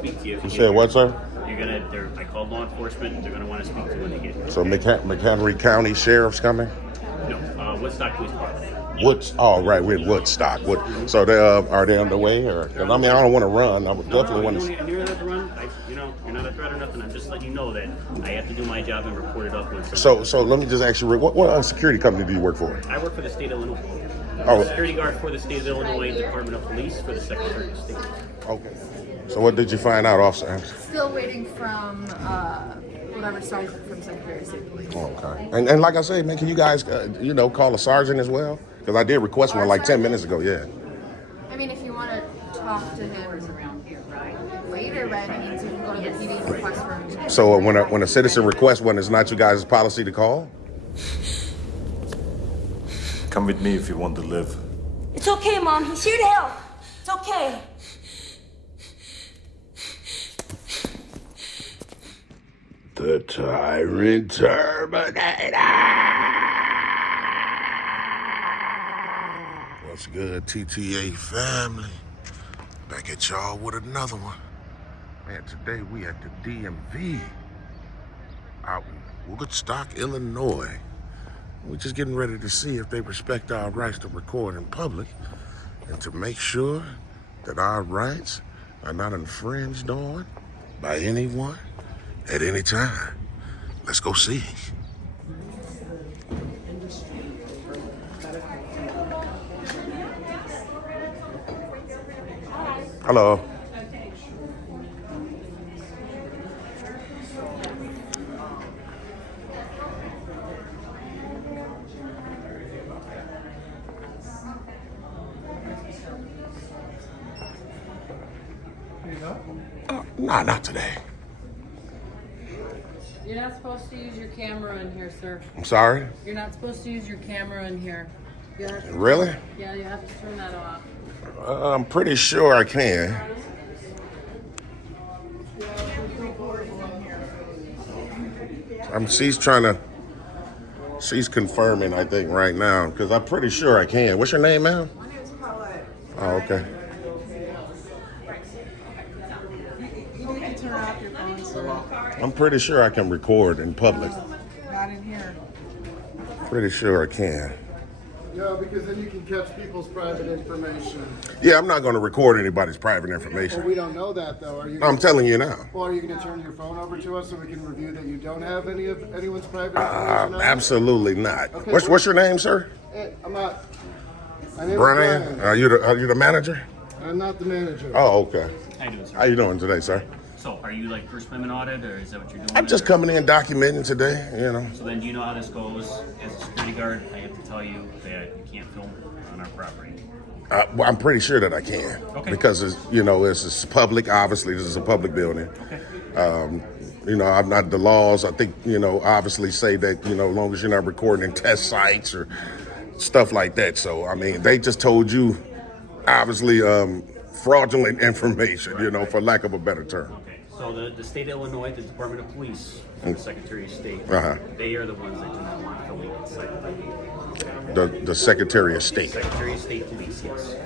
speak to you. You said what, sir? I called law enforcement, and they're gonna want to speak to you when they get here. So McHenry County Sheriff's coming? No, Woodstock Police Department. Right, we're in Woodstock. So they are they on the way, or? Because I mean, I don't want to run. I would definitely want to. You don't have to run. You're not a threat or nothing. I'm just letting you know that I have to do my job and report it up when. So let me just ask you, Rick, what security company do you work for? I work for the state of Illinois. Oh, Security guard for the state of Illinois Department of Police for the Secretary of State. Okay. So what did you find out, officer? Still waiting from whatever sergeant from Secretary of State Police. Okay. And like I say, man, can you guys, call a sergeant as well? Because I did request one like 10 minutes ago. Yeah. I mean, if you want to talk to him later, but I mean, so you can go to the PD and request for him. So when a citizen requests one, it's not you guys' policy to call? Come with me if you want to live. It's okay, Mom. He's here to help. It's okay. The Tyrant Terminator! What's good, TTA family? Back at y'all with another one. Man, today we at the DMV out in Woodstock, Illinois. We're just getting ready to see if they respect our rights to record in public and to make sure that our rights are not infringed on by anyone at any time. Let's go see. Hello. Nah, not today. You're not supposed to use your camera in here, sir. I'm sorry? You're not supposed to use your camera in here. Really? Yeah, you have to turn that off. I'm pretty sure I can. She's confirming, I think, right now, because I'm pretty sure I can. What's your name, ma'am? My name is Paulette. Oh, okay. You need to turn off your phone, sir. I'm pretty sure I can record in public. Not in here. Pretty sure I can. Yeah, because then you can catch people's private information. Yeah, I'm not going to record anybody's private Well, information. we don't know that, though. Are you? I'm telling you now. Well, are you going to turn your phone over to us so we can review that you don't have any of anyone's private information? on? Absolutely not. Okay, What's your name, sir? Hey, I'm not. My name is Brian? Are you the manager? I'm not the manager. Oh, okay. How you doing, sir? How you doing today, sir? So, are you like First Amendment audit, or is that what you're doing? I'm just coming in documenting today, So then, do you know how this goes? As a security guard, I have to tell you that you can't film on our property. Well, I'm pretty sure that I can. Okay. Because, it's public. Obviously, this is a public building. Okay. I'm not the laws. I think, obviously say that, as long as you're not recording in test sites or stuff like that. So, I mean, they just told you, obviously, fraudulent information, for lack of a better term. Okay. So the state of Illinois, the Department of Police, the Secretary of State, Uh-huh. they are the ones that do not want filming inside. The Secretary of State. Secretary of State Police, yes.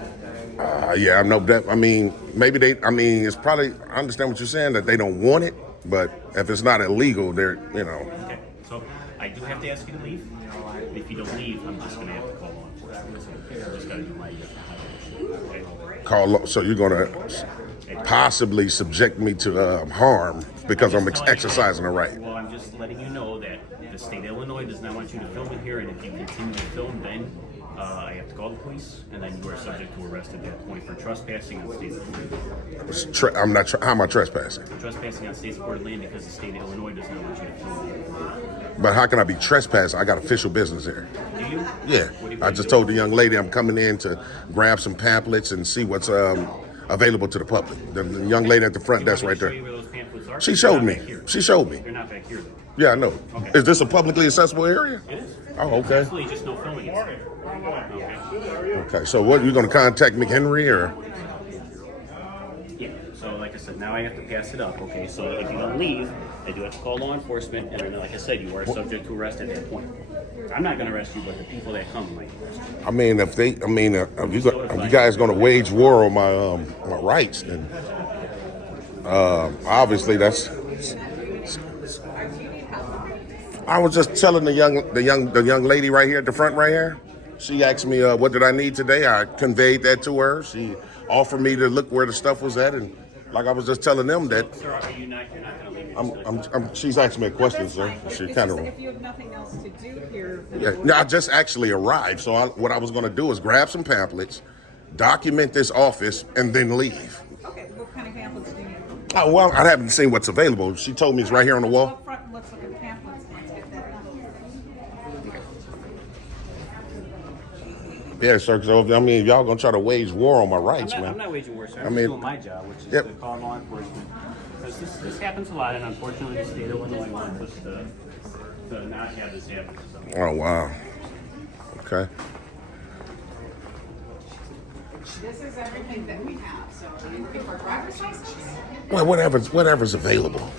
Yeah, I know that. I mean, it's probably, I understand what you're saying, that they don't want it, but if it's not illegal, they're. Okay. So I do have to ask you to leave. If you don't leave, I'm just going to have to call law enforcement. So I just got to do my okay? So you're going to possibly subject me to harm because I'm exercising a right. Well, I'm just letting you know that the state of Illinois does not want you to film it here, and if you continue to film, then I have to call the police, and then you are subject to arrest at that point for trespassing on state land. How am I trespassing? Trespassing on state supported land because the state of Illinois does not want you to film. But how can I be trespassing? I got official business here. Do you? Yeah. I just told the young lady I'm coming in to grab some pamphlets and see what's available to the public. The young lady at the front desk right there. Show you where those pamphlets are? She showed me. They're not back here. She showed me. They're not back here, though. Yeah, I know. Okay. Is this a publicly accessible area? It is. Oh, okay. Absolutely, just no filming. Okay. Okay, so what, you going to contact McHenry or? Yeah, so like I said, now I have to pass it up, okay? So if you don't leave, I do have to call law enforcement, and then, like I said, you are subject to arrest at that point. I'm not going to arrest you, but the people that come might arrest you. I mean, if you guys going to wage war on my rights, then Obviously, that's. I was just telling the young lady right here at the front right here. She asked me what did I need today. I conveyed that to her. She offered me to look where the stuff was at, and like I was just telling them that. Sir, are you not? You're not going to leave. She's asking me a question, sir. She kind of. If you have nothing else to do here, Yeah, no, I just actually arrived. So what I was going to do is grab some pamphlets, document this office, and then leave. okay, what kind of pamphlets do you need? Oh, well, I haven't seen what's available. She told me it's right here on the Go wall. up front and let's look at pamphlets. Let's get that done. Yeah, sir. So I mean, y'all gonna try to wage war on my rights, man. I'm not waging war, sir. I I'm mean- just doing my job, which is Yep. to call law enforcement. Because this happens a lot, and unfortunately, the state of Illinois wants us to not have this happen. So. Oh wow. Okay. This is everything that we have. So are you looking for a driver's license? Well, whatever's available.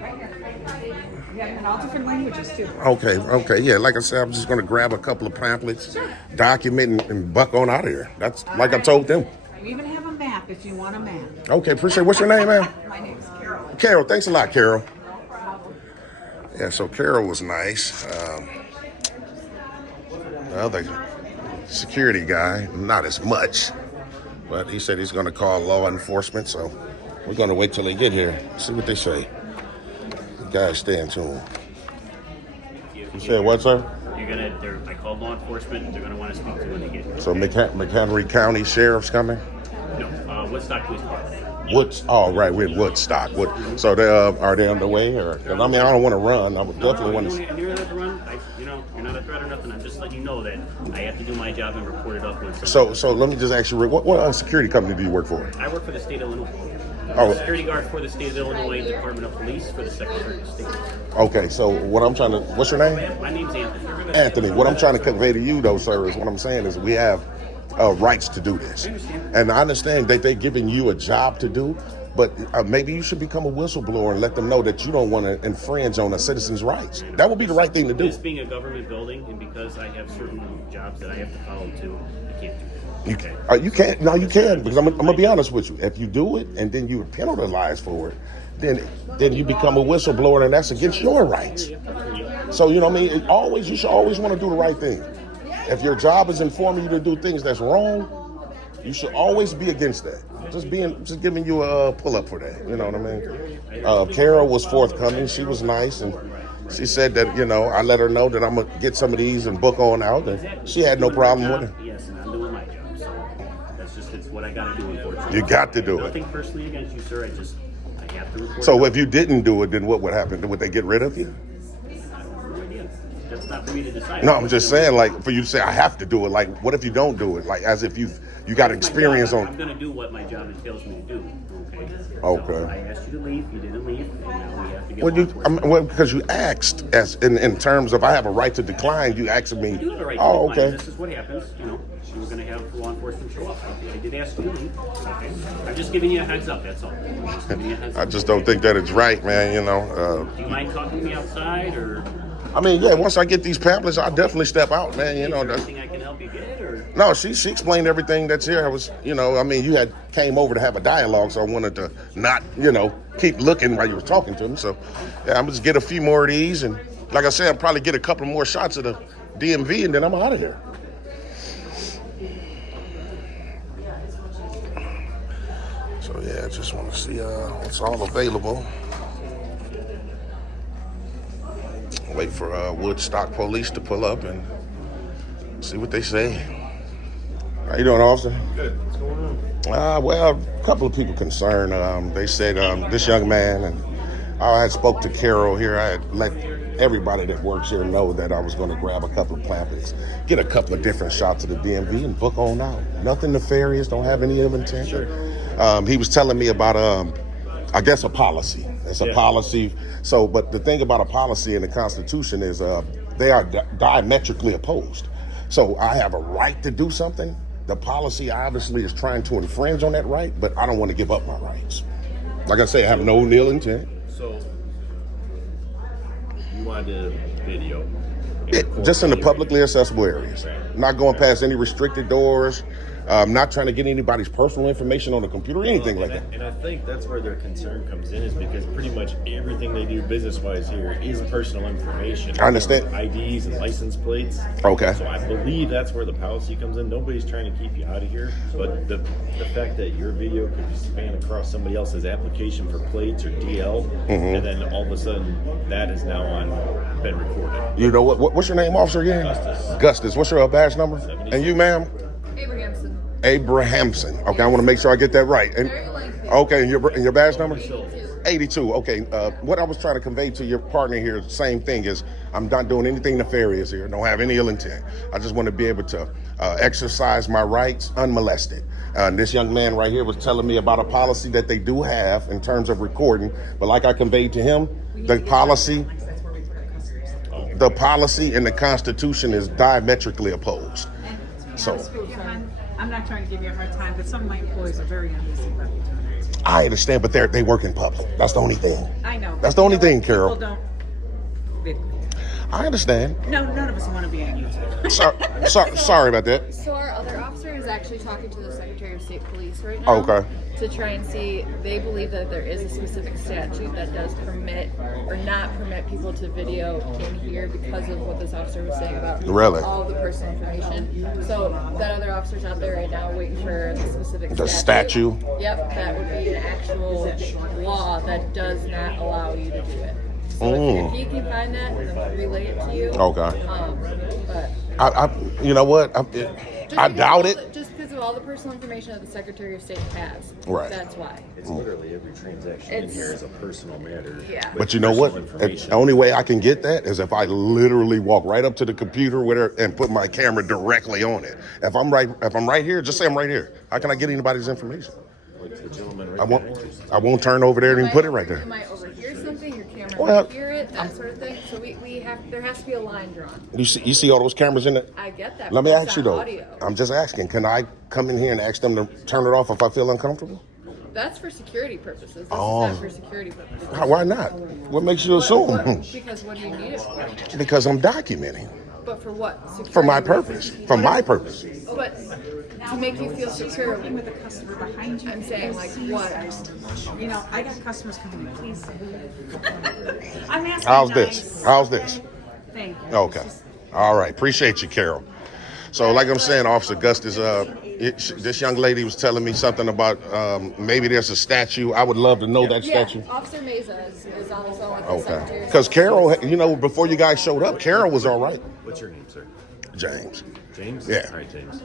Right here. We have them in all different languages too. Okay. Yeah, like I said, I'm just gonna grab a couple of pamphlets, document, and buck on out of here. That's like I told them. We even have a map if you want a map. Okay, appreciate it. What's your name, man? My name is Carol. Carol. Thanks a lot, Carol. No problem. Yeah, so Carol was nice. The other security guy, not as much, but he said he's going to call law enforcement, so we're going to wait till they get here, see what they say. You guys stay in tune. You said what, sir? I called law enforcement, and they're gonna want to speak to you when they get here. So McHenry County Sheriff's coming? No, Woodstock Police Department. We're in Woodstock. So they are they on the way? Or, 'cause I mean, I don't want to run. I would definitely want to. You're not to run. You're not a threat or nothing. I'm just letting you know that I have to do my job and report it up when. So let me just ask you, Rick, what security company do you work for? I work for the state of Illinois. Oh. Security guard for the state of Illinois Department of Police for the Secretary of State. Okay, so what's your name? My name's Anthony. Anthony. What I'm trying to convey to you, though, sir, is what I'm saying is we have rights to do this. And I understand that they're giving you a job to do, but maybe you should become a whistleblower and let them know that you don't want to infringe on a citizen's rights. That would be the right thing to do. This being a government building, and because I have certain jobs that I have to follow too, I can't do that. You can't. No, you can, because I'm gonna be honest with you. If you do it and then you penalize for it, then you become a whistleblower, and that's against your rights. So you know what I mean. You should always want to do the right thing. If your job is informing you to do things that's wrong, you should always be against that. Just giving you a pull up for that. You know what I mean. Carol was forthcoming. She was nice, and she said that I let her know that I'm gonna get some of these and book on out, and she had no problem with it. Yes, and I'm doing my job. So it's what I got to do. Unfortunately, You got to do it. Nothing personally against you, sir. I have to report. So if you didn't do it, then what would happen? Would they get rid of you? No idea. That's not for me to decide. No, I'm just saying, like, for you to say I have to do it. Like, what if you don't do it? Like, as if you got experience I'm on. going to do what my job tells me to do. Okay. Okay. So I asked you to leave. You didn't leave, and now we have to get. Well, because you asked, as in terms of I have a right to decline. You asked me. You do have a right to Oh, decline. okay. This is what happens. You were going to have law enforcement show up. I did ask you to leave. Okay. I'm just giving you a heads up. That's all. I'm just giving you a heads I up. just don't think that it's right, man. Do you mind talking to me outside, or? I mean, yeah. Once I get these pamphlets, I'll definitely step out, man. Is there That's, anything I can help you get, or? no, she explained everything that's here. I was, I mean, you had came over to have a dialogue, so I wanted to not, keep looking while you were talking to me. So, yeah, I'm just get a few more of these, and like I said, I'll probably get a couple more shots of the DMV, and then I'm out of here. So yeah, I just want to see what's all available. Wait for Woodstock Police to pull up and see what they say. How you doing, officer? Good. What's going on? Well, a couple of people concerned. They said this young man, and I had spoke to Carol here. I had let everybody that works here know that I was going to grab a couple of pamphlets, get a couple of different shots of the DMV, and book on out. Nothing nefarious. Don't have any ill intent. Sure. He was telling me about I guess a policy. It's a policy. So, but the thing about a policy in the Constitution is they are diametrically opposed. So I have a right to do something. The policy obviously is trying to infringe on that right, but I don't want to give up my rights. Like I say, I have no ill intent. So, you wanted to video? Just in the publicly accessible areas. Not going past any restricted doors. I'm not trying to get anybody's personal information on the computer or anything like that. And I think that's where their concern comes in, is because pretty much everything they do business-wise here is personal information. I understand. IDs and license plates. Okay. So I believe that's where the policy comes in. Nobody's trying to keep you out of here, but the fact that your video could span across somebody else's application for plates or DL, and then all of a sudden that is now been recorded. You know what's your name, officer, again? Gustus. What's your badge number? And you, ma'am? Abrahamson. Abrahamson. Okay, I want to make sure I get that right. And, Very lengthy. okay, and your badge number? 82. 82. Okay. What I was trying to convey to your partner here, same thing, is I'm not doing anything nefarious here. Don't have any ill intent. I just want to be able to exercise my rights unmolested. And this young man right here was telling me about a policy that they do have in terms of recording. But like I conveyed to him, the policy and the Constitution is diametrically opposed. So I'm not trying to give you a hard time, but some of my employees are very uneasy about you doing that. I understand, but they work in public. That's the only thing. I know. That's the only thing, Carol. People don't. I understand. No, none of us want to be on YouTube. Sorry about that. So our other officer is actually talking to the Secretary of State Police right now. Okay. To try and see, they believe that there is a specific statute that does permit or not permit people to video in here because of what this officer was saying about Really? all the personal information. So that other officer's out there right now waiting for the specific The statute? Yep, that would be an actual law that does not allow you to do it. So if he can find that, then we'll relay it to you. Okay. But I you know what? I doubt it. Just because of all the personal information that the Secretary of State has. Right. That's why. It's literally every transaction in here is a personal matter. Yeah. But you know what? The only way I can get that is if I literally walk right up to the computer with her and put my camera directly on it. If I'm right here, just say I'm right here. How can I get anybody's information? Like the gentleman right I behind you. won't turn over there and put it right You there. might overhear something, your camera Well, might hear it, that sort of thing. So there has to be a line drawn. You see all those cameras in it? I get that. Let me but ask it's you not though. audio. I'm just asking. Can I come in here and ask them to turn it off if I feel uncomfortable? That's for security purposes. This Oh. is not for security purposes. Why not? What makes you assume? Because what do you need it for? Because I'm documenting. But for what? Security For my purpose. For my purpose. But to make you feel secure. Working with a customer behind you. I'm saying like what? You know, I got customers coming in. Please. I'm asking. How's nice. this? How's this? Thank you. Okay. All right. Appreciate you, Carol. So like I'm saying, Officer Gustus, this young lady was telling me something about maybe there's a statue. I would love to know that Yeah, statue. Officer Meza is on the phone with the Okay. Secretary. Because Carol, you know, before you guys showed up, Carol was all right. What's your name, sir? James. James? Yeah. All right, James.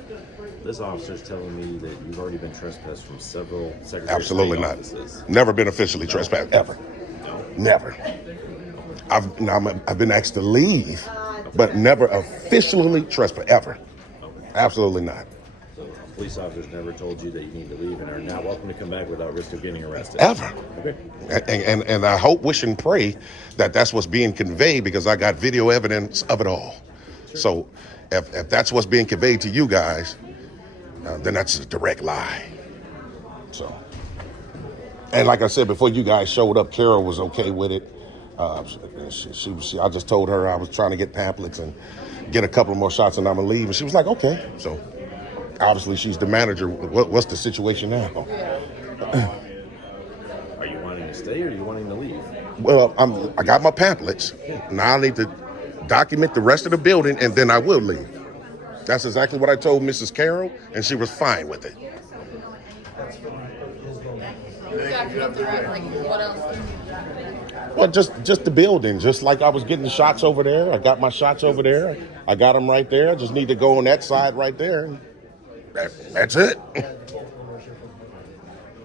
This officer's telling me that you've already been trespassed from several Secretary Absolutely of State not. offices. Never been officially trespassed, ever. Never. I've been asked to leave, but never officially trespassed, ever. Absolutely not. Police officers never told you that you need to leave and are not welcome to come back without risk of getting arrested. Ever. Okay. And I hope, wish, and pray that that's what's being conveyed because I got video evidence of it all. So if that's what's being conveyed to you guys, then that's a direct lie. So, and like I said, before you guys showed up, Carol was okay with it. I just told her I was trying to get pamphlets and get a couple more shots and I'm gonna leave. And she was like, okay. So obviously she's the manager. What's the situation now? Are you wanting to stay or are you wanting to leave? Well, I got my pamphlets. Now I need to document the rest of the building and then I will leave. That's exactly what I told Mrs. Carroll and she was fine with it. Document the right, like what else? Well, just the building, just like I was getting the shots over there. I got my shots over there. I got them right there. I just need to go on that side right there. That's it.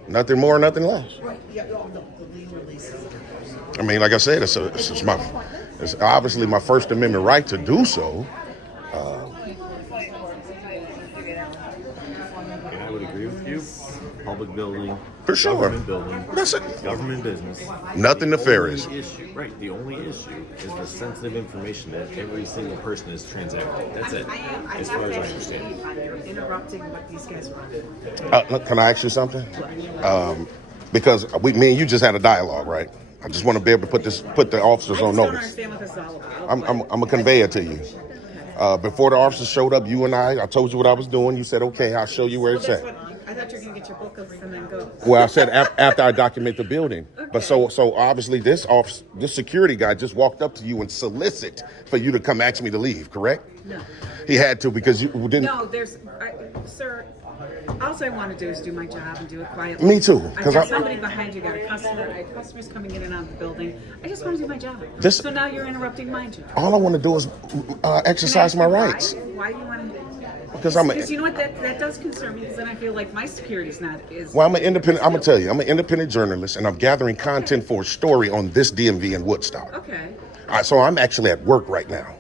Nothing more, nothing less. I mean, like I said, it's obviously my First Amendment right to do so. And I would agree with you. Public building. For sure. Government building. That's it. Government business. Nothing nefarious. The only issue, right, the only issue is the sensitive information that every single person is transacting. That's it, as far as I understand. You're interrupting what these guys want. Can I ask you something? Because me and you just had a dialogue, right? I just want to be able to put the officers on I just don't notice. understand what this is all about. I'm a conveyor to you. Before the officers showed up, you and I told you what I was doing. You said, okay, I'll show you where it's at. I thought you were gonna get your book and then go. Well, I said after I document the building. But so obviously this security guy just walked up to you and solicit for you to come ask me to leave, correct? No. He had to because you didn't. No, sir, all I want to do is do my job and do it quietly. Me too. I got somebody behind you, got a customer, I have customers coming in and out of the building. I just want to do my job. So now you're interrupting my job. All I want to do is exercise my rights. Why do you want to do that? Because you know what, that does concern me, because then I feel like my security's not is. Well, I'm an independent. I'm gonna tell you, I'm an independent journalist, and I'm gathering content for a story on this DMV in Woodstock. Okay. So I'm actually at work right now.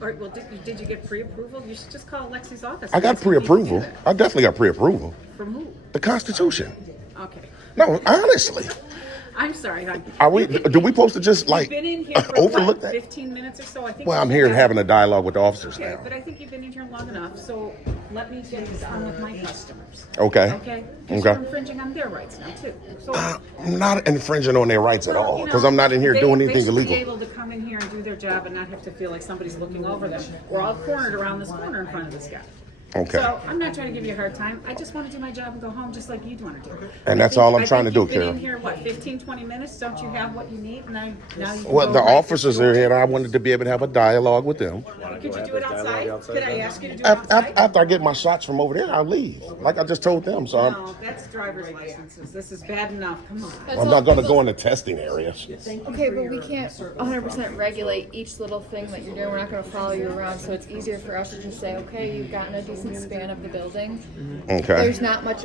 All right, well, did you get pre-approval? You should just call Lexi's office. I got pre-approval. I definitely got pre-approval. From who? The Constitution. Okay. No, honestly. I'm sorry, hon. Are we? Do we supposed to just like You've been in here for overlook what, that? 15 minutes or so? I think. Well, I'm here having a dialogue with the officers Okay, now. but I think you've been in here long enough, so let me get this on with my customers. Okay. Okay? Because you're infringing on their rights now, too. So, I'm not infringing on their rights at all you know, because I'm not in here doing anything They illegal. should be able to come in here and do their job and not have to feel like somebody's looking over them. We're all cornered around this corner in front of this guy. Okay. So I'm not trying to give you a hard time. I just want to do my job and go home just like you'd want to do. And that's all I'm trying to do, You've been Carol. in here, what, 15, 20 minutes? Don't you have what you need? Now you can Well, go the right officers are here. I wanted to be able to have a dialogue with them. Could you do it outside? Could I ask you to do it outside? After I get my shots from over there, I'll leave. Like I just told them. So No, that's driver's licenses. This is bad enough. Come on. I'm not going to go into testing areas. Okay, but we can't 100% regulate each little thing that you're doing. We're not going to follow you around, so it's easier for us to just say, okay, you've gotten a decent span of the building. Okay. There's not much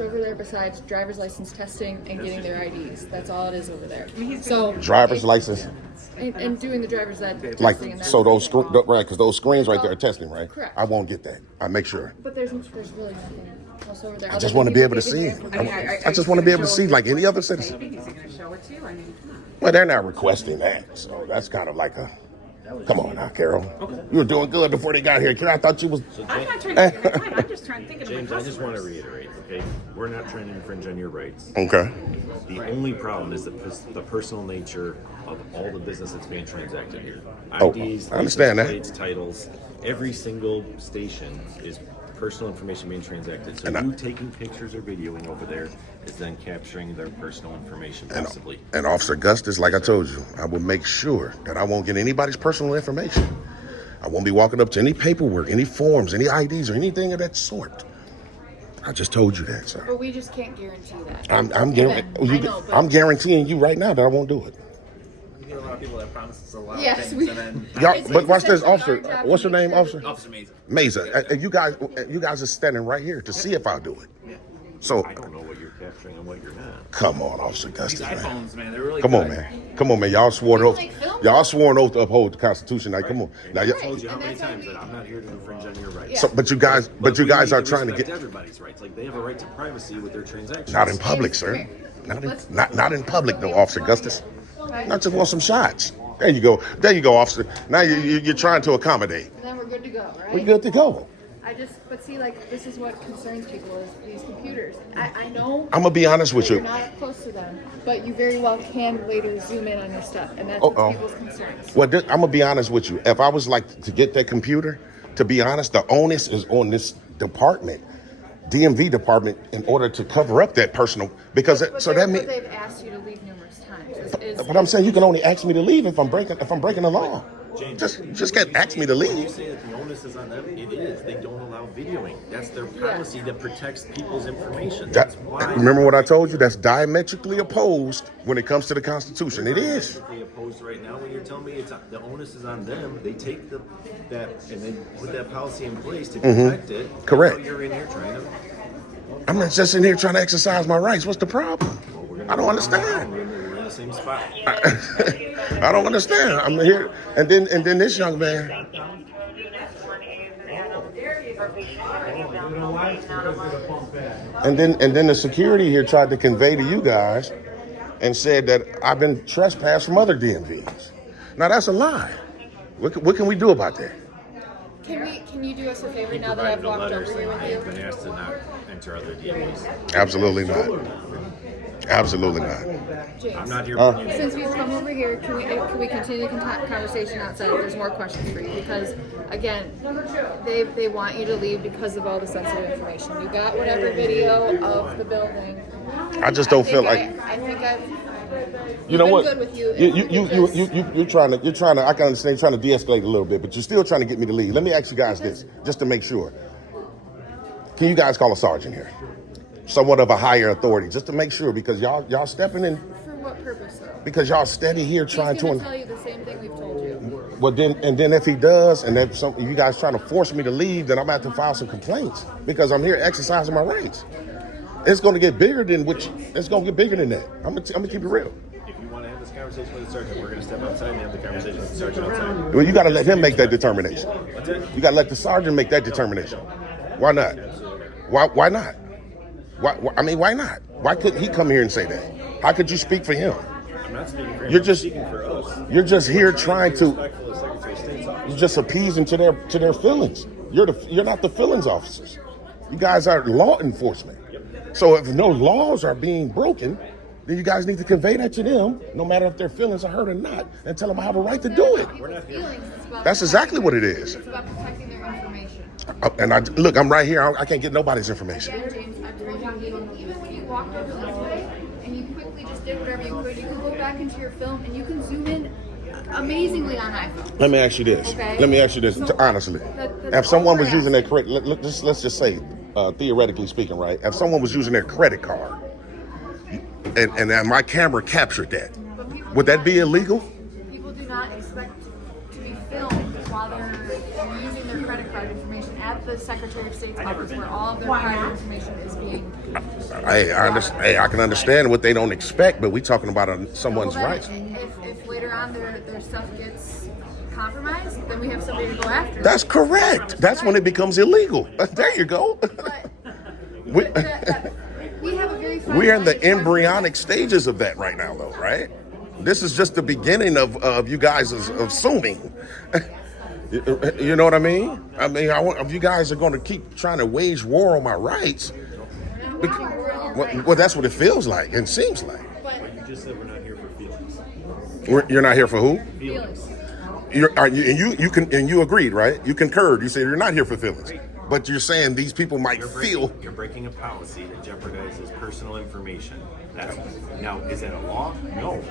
over there besides driver's license testing and getting their IDs. That's all it is over there. So Driver's license. and doing the driver's testing. Like, and so that. right, because those screens right there are testing, right? Correct. I won't get that. I make sure. But there's really nothing else over there. I just want to be able to see. I just want to be able to see like any other citizen. Is he going to show it to you? I mean, come on. Well, they're not requesting that, so that's kind of like a. Come on now, Carol. You were doing good before they got here. Carol, I thought you was. I'm not trying to take your time. I'm just trying to think of my James, I just want to customers. reiterate, okay? We're not trying to infringe on your rights. Okay. The only problem is the personal nature of all the business that's being transacted here. Oh, IDs, I understand that. plates, titles, every single station is personal information being transacted. So And you taking pictures or videoing over there is then capturing their personal information possibly. And Officer Augustus, like I told you, I will make sure that I won't get anybody's personal information. I won't be walking up to any paperwork, any forms, any IDs, or anything of that sort. I just told you that, sir. But we just can't guarantee that. I'm guaranteeing you right now that I won't do it. You get a lot of people that promises a lot Yes, of things we- and then Y'all, It's but watch this, essentially officer. our job to What's your make name, sure officer? Officer Mason. Mesa. You guys are standing right here to see if I'll do it. So, I don't know what you're capturing and what you're not. come on, Officer These Augustus, man. iPhones, man, they're really Come good. on, man. Come on, man. Y'all swore an oath. like film? Y'all swore an oath to uphold the Constitution. Now, come on. Now, I told you how and many that's why times that I'm not here to infringe on your rights. Yeah. so, but you guys we need are trying to respect get everybody's rights. Like they have a right to privacy with their transactions. not in public, sir. Not in public, though, Officer Augustus. I just want some shots. There you go. There you go, officer. Now you're trying to accommodate. Then we're good to go, right? We're good to go. But see, like, this is what concerns people is these computers. I know I'm gonna be honest with that you're you. not up close to them, but you very well can later zoom in on your stuff, and that's Uh-oh. what people's concerns. Well, I'm gonna be honest with you. If I was like to get that computer, to be honest, the onus is on this department, DMV department, in order to cover up that personal. Because But so that means. but they've asked you to leave numerous times. But I'm saying you can only ask me to leave if I'm breaking the law. Just can't ask me to You leave. say that the onus is on them. It is. They don't allow videoing. That's their policy that protects people's information. That's why. Remember what I told you? That's diametrically opposed when it comes to the Constitution. It is. Diametrically opposed right now. When you're telling me it's the onus is on them, they take that and then put that policy in place to protect it. Correct. Now you're in here trying to. I'm not just in here trying to exercise my rights. What's the problem? I don't understand. We're in the same spot. I don't understand. I'm here, and then this young man. And then the security here tried to convey to you guys, and said that I've been trespassed from other DMVs. Now that's a lie. What can we do about that? Can you do us a favor He now that I've provided a walked letter over here saying with I have you? been asked to not enter other DMVs. Absolutely not. Absolutely not. James, I'm not here for you. since we've come over here, can we continue the conversation outside if there's more questions for you? Because again, they want you to leave because of all the sensitive information. You got whatever video of the building. I just don't feel like. I think I've. You know been what? Good with you. You're trying to. I can understand you're trying to de-escalate a little bit, but you're still trying to get me to leave. Let me ask you guys this, just to make sure. Can you guys call a sergeant here? Somewhat of a higher authority, just to make sure, because y'all stepping in. For what purpose, though? Because y'all steady here He's trying going to. to tell you the same thing we've told you. Well, then if he does, and if you guys trying to force me to leave, then I'm going to have to file some complaints because I'm here exercising my rights. It's going to get bigger than it's going to get bigger than that. I'm gonna keep it real. If you want to have this conversation with the sergeant, we're going to step outside and have the conversation with the sergeant outside. Well, you got to let him make that determination. That's it. You got to let the sergeant make that determination. Why not? Why not? Why not? Why couldn't he come here and say that? How could you speak for him? I'm not speaking for him. You're I'm just speaking for us. you're just here trying to. Respectful of Secretary of State's office. You're just appeasing to their feelings. You're not the feelings officers. You guys are law enforcement. So if no laws are being broken, then you guys need to convey that to them, no matter if their feelings are hurt or not, and tell them I have a right to do it. That's exactly what it is. It's about protecting their information. And I'm right here. I can't get nobody's information. Again, James, I told you, even when you walked over this way and you quickly just did whatever you could go back into your film and you can zoom in amazingly on iPhone. Let me ask you this. Okay. Let me ask you this. So, honestly, that's if someone all was we're using their credit, let's just say, theoretically speaking, right? If someone was using their credit card, and my camera captured that, would that be illegal? People do not expect to be filmed while they're using their credit card information at the Secretary of State's office where all of their private information is being. I can understand what they don't expect, but we're talking about someone's Well, then, rights. If later on their stuff gets compromised, then we have somebody to go after. That's correct. That's when it becomes illegal. There you go. We have a very fine We're in line the to cross. embryonic stages of that right now, though, right? This is just the beginning of you guys assuming. You know what I mean? If you guys are going to keep trying to wage war on my rights, well, that's what it feels like and seems like. You just said we're not here for feelings. You're not here for who? Feelings. You agreed, right? You concurred. You said you're not here for feelings, but you're saying these people might feel. You're breaking a policy that jeopardizes personal information. Now, is that a law? No.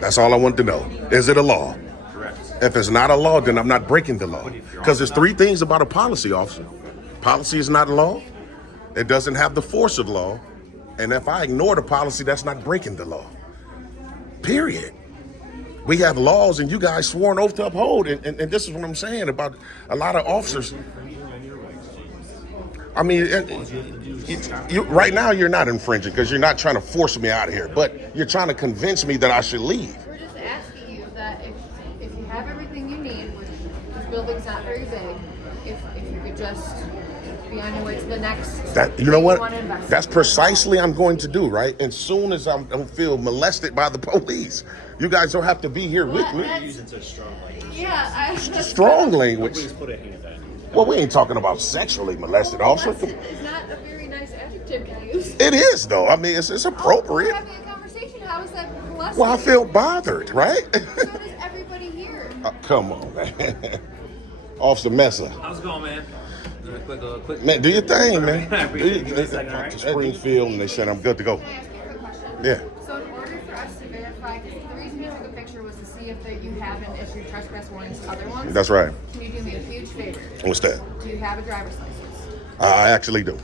That's all I want to know. Is it a law? Correct. If it's not a law, then I'm not breaking the law. Because there's three things about a policy, officer. Policy is not law. It doesn't have the force of law. And if I ignore the policy, that's not breaking the law. Period. We have laws and you guys swore an oath to uphold. And this is what I'm saying about a lot of officers. I mean, right now you're not infringing because you're not trying to force me out of here, but you're trying to convince me that I should leave. We're just asking you that if you have everything you need, this building's not very big, if you could just be on your way to the next. You know what? want to invest That's in. precisely I'm going to do, right? As soon as I don't feel molested by the police, you guys don't have to be here with me. You're using such strong language. Yeah, Strong language. Please put a hand on you. Well, we ain't talking about sexually molested, officer. It's not a very nice adjective to use. It is, though. I mean, it's We're appropriate. having a conversation. How is that molesting? Well, I feel bothered, right? So does everybody here. Come on, man. Officer Messer. How's it going, man? Quick. Man, do your thing, man. I appreciate you. To Springfield, and they said I'm good to go. Can I ask you a quick question? Yeah. So in order for us to verify, because the reason we took a picture was to see if that you haven't issued trespass warnings to other ones. That's right. Can you do me a huge favor? What's that? Do you have a driver's license? I actually do.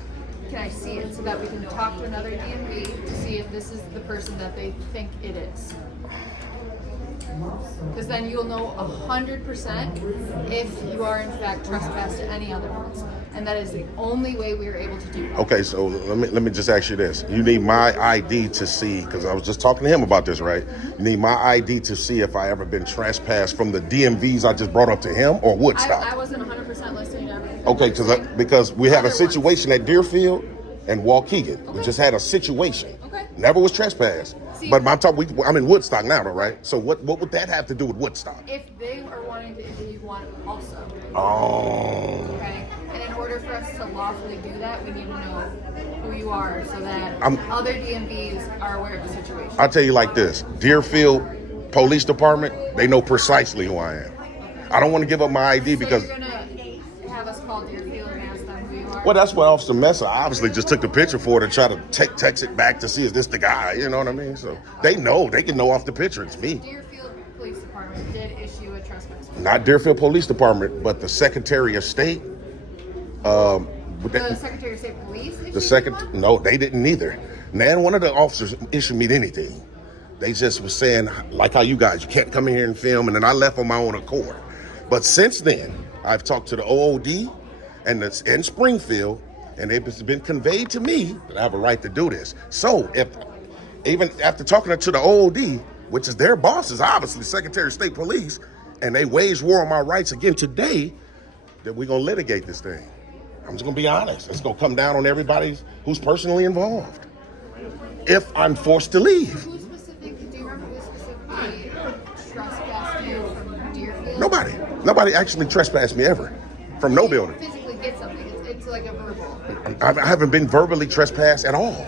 Can I see it so that we can talk to another DMV to see if this is the person that they think it is? Because then you'll know 100% if you are in fact trespassed to any other ones, and that is the only way we are able to do that. Okay, so let me just ask you this. You need my ID to see, because I was just talking to him about this, right? You need my ID to see if I ever been trespassed from the DMVs I just brought up to him or Woodstock. I wasn't 100% listening to everything. Okay, because we had a Other situation at Deerfield and Waukegan. We just had a situation. Okay. Never was trespassed. See- But I'm in Woodstock now, though, right? So what would that have to do with Woodstock? If they are wanting to interview one also, Oh. okay? And in order for us to lawfully do that, we need to know who you are so that other DMVs are aware of the situation. I'll tell you like this. Deerfield Police Department, they know precisely who I am. I don't want to give up my ID because... So you're going to have us call Deerfield and ask them who you are? Well, that's what Officer Messer obviously just took the picture for to try to text it back to see is this the guy, you know what I mean? So they know, they can know off the picture it's me. Deerfield Police Department did issue a trespass warrant. Not Deerfield Police Department, but the Secretary of State. The Secretary of State Police? No, they didn't either. Nan, one of the officers issued me anything. They just was saying, like how you guys, you can't come in here and film, and then I left on my own accord. But since then, I've talked to the OOD and in Springfield, and it's been conveyed to me that I have a right to do this. So if even after talking to the OOD, which is their bosses, obviously Secretary of State Police, and they wage war on my rights again today, then we're gonna litigate this thing. I'm just gonna be honest. It's gonna come down on everybody who's personally involved. If I'm forced to leave. Do you remember who specifically trespassed you from Deerfield? Nobody actually trespassed me ever from no building. Physically get something. It's like a verbal. I haven't been verbally trespassed at all.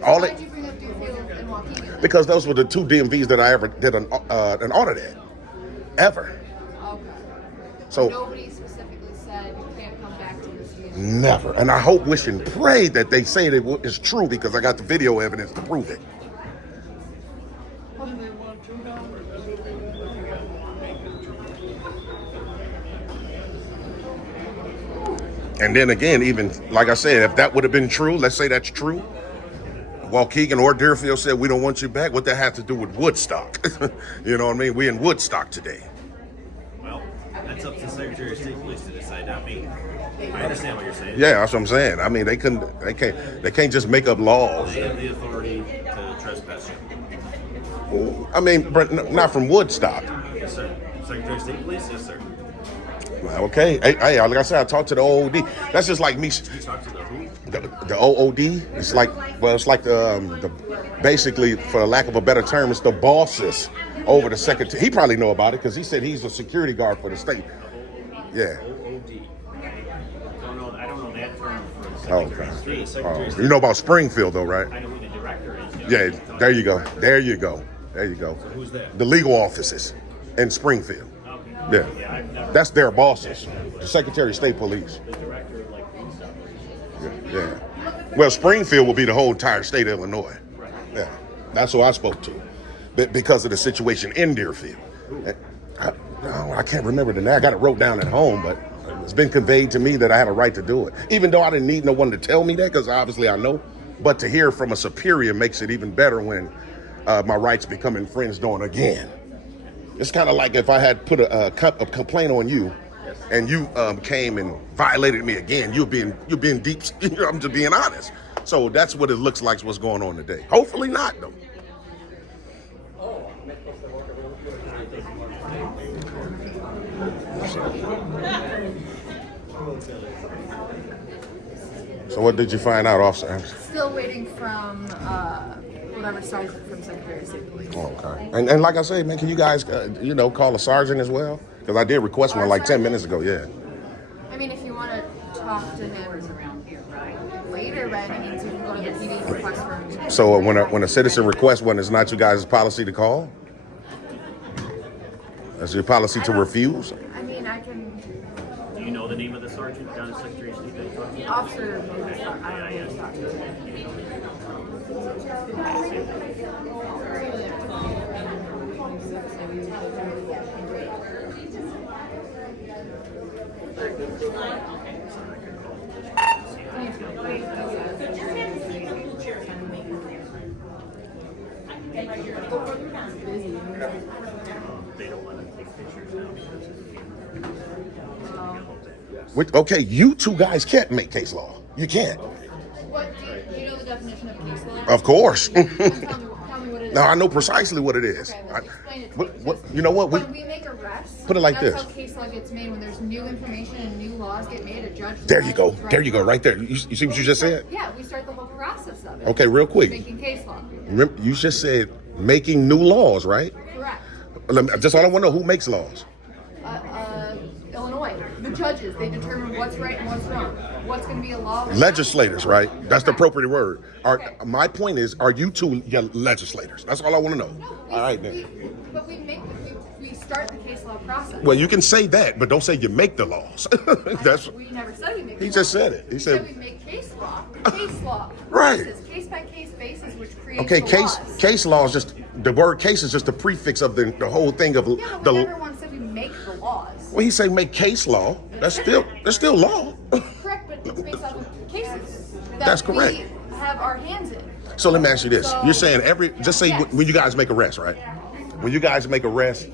Why did you bring up Deerfield and Waukegan? Because those were the two DMVs that I ever did an audit at, ever. Okay. So Nobody specifically said you can't come back to this unit. never. And I hope, wish, and pray that they say that it's true because I got the video evidence to prove it. And then again, even like I said, if that would have been true, let's say that's true, Waukegan or Deerfield said we don't want you back, what that have to do with Woodstock? You know what I mean? We in Woodstock today. Well, that's up to the Secretary of State Police to decide, not me. I understand what you're saying. Yeah, that's what I'm saying. I mean, they can't just make up laws. They have the authority to trespass you. I mean, but not from Woodstock. Yes, sir. Secretary of State Police? Yes, sir. Okay. Hey, like I said, I talked to the OOD. That's just like me. You talk to the who? The OOD. It's like the basically, for the lack of a better term, it's the bosses over the secretary. He probably know about it because he said he's a security guard for the state. Yeah. OOD. I don't know that term for the Okay. Secretary of State. You know about Springfield though, right? I know who the director is. Yeah. There you go. There you go. There you go. Who's that? The legal offices in Springfield. Okay. Yeah. That's their bosses. The Secretary of State Police. The director of like Woodstock. Yeah. Well, Springfield will be the whole entire state of Illinois. Yeah. That's who I spoke to. Because of the situation in Deerfield. I can't remember the name. I got it wrote down at home, but it's been conveyed to me that I had a right to do it. Even though I didn't need no one to tell me that, because obviously I know. But to hear from a superior makes it even better when my rights become infringed on again. It's kind of like if I had put a complaint on you, and you came and violated me again. You're being deep. I'm just being honest. So that's what it looks like. What's going on today? Hopefully not, though. So what did you find out, officer? Still waiting from whatever sergeant from Secretary of State Police. Okay. And like I say, man, can you guys, call a sergeant as well? Because I did request one like 10 minutes ago, yeah. I mean, if you want to talk to him later, by any means, you can go to the PD and request for him. So when a citizen requests one, it's not you guys' policy to call? That's your policy to refuse? I mean, I can... Do you know the name of the sergeant down at Secretary of State that you're talking about? Officer, I don't know who to talk to. They don't want to take pictures now because Okay, you two guys can't make case law. You can't. What, do you know the definition of case law? Of course. Tell me what it is. No, I know precisely what it is. Okay, let's explain it to me. You know what? When we make arrests, Put it like that's this. how case law gets made. When there's new information and new laws get made, a judge... There you go. decides There you go. right Right there. You see what you just said? Yeah, we start the whole process of it. Okay, real quick. Making case law. Remember, you just said making new laws, right? Correct. Just all I want to know, who makes laws? Illinois. The judges, they determine what's right and what's wrong. what's going to be a law? Legislators, right? That's the appropriate word. My point is, are you two legislators? That's all I want to know. All right, then. But we start the case law process. Well, you can say that, but don't say you make the laws. We never said we make. He just said it. He said we make case law. Case law. Right. Case by case basis, which creates okay. the Case laws. case law is just the word. Case is just the prefix of the whole thing of Yeah, but we never once said we make the laws. Well, he say make case law. That's still law. Correct, but it's based off of cases that That's correct. we have our hands in. So let me ask you this: So- you're saying just say Yes. when you guys make arrests, right? When you guys make arrests,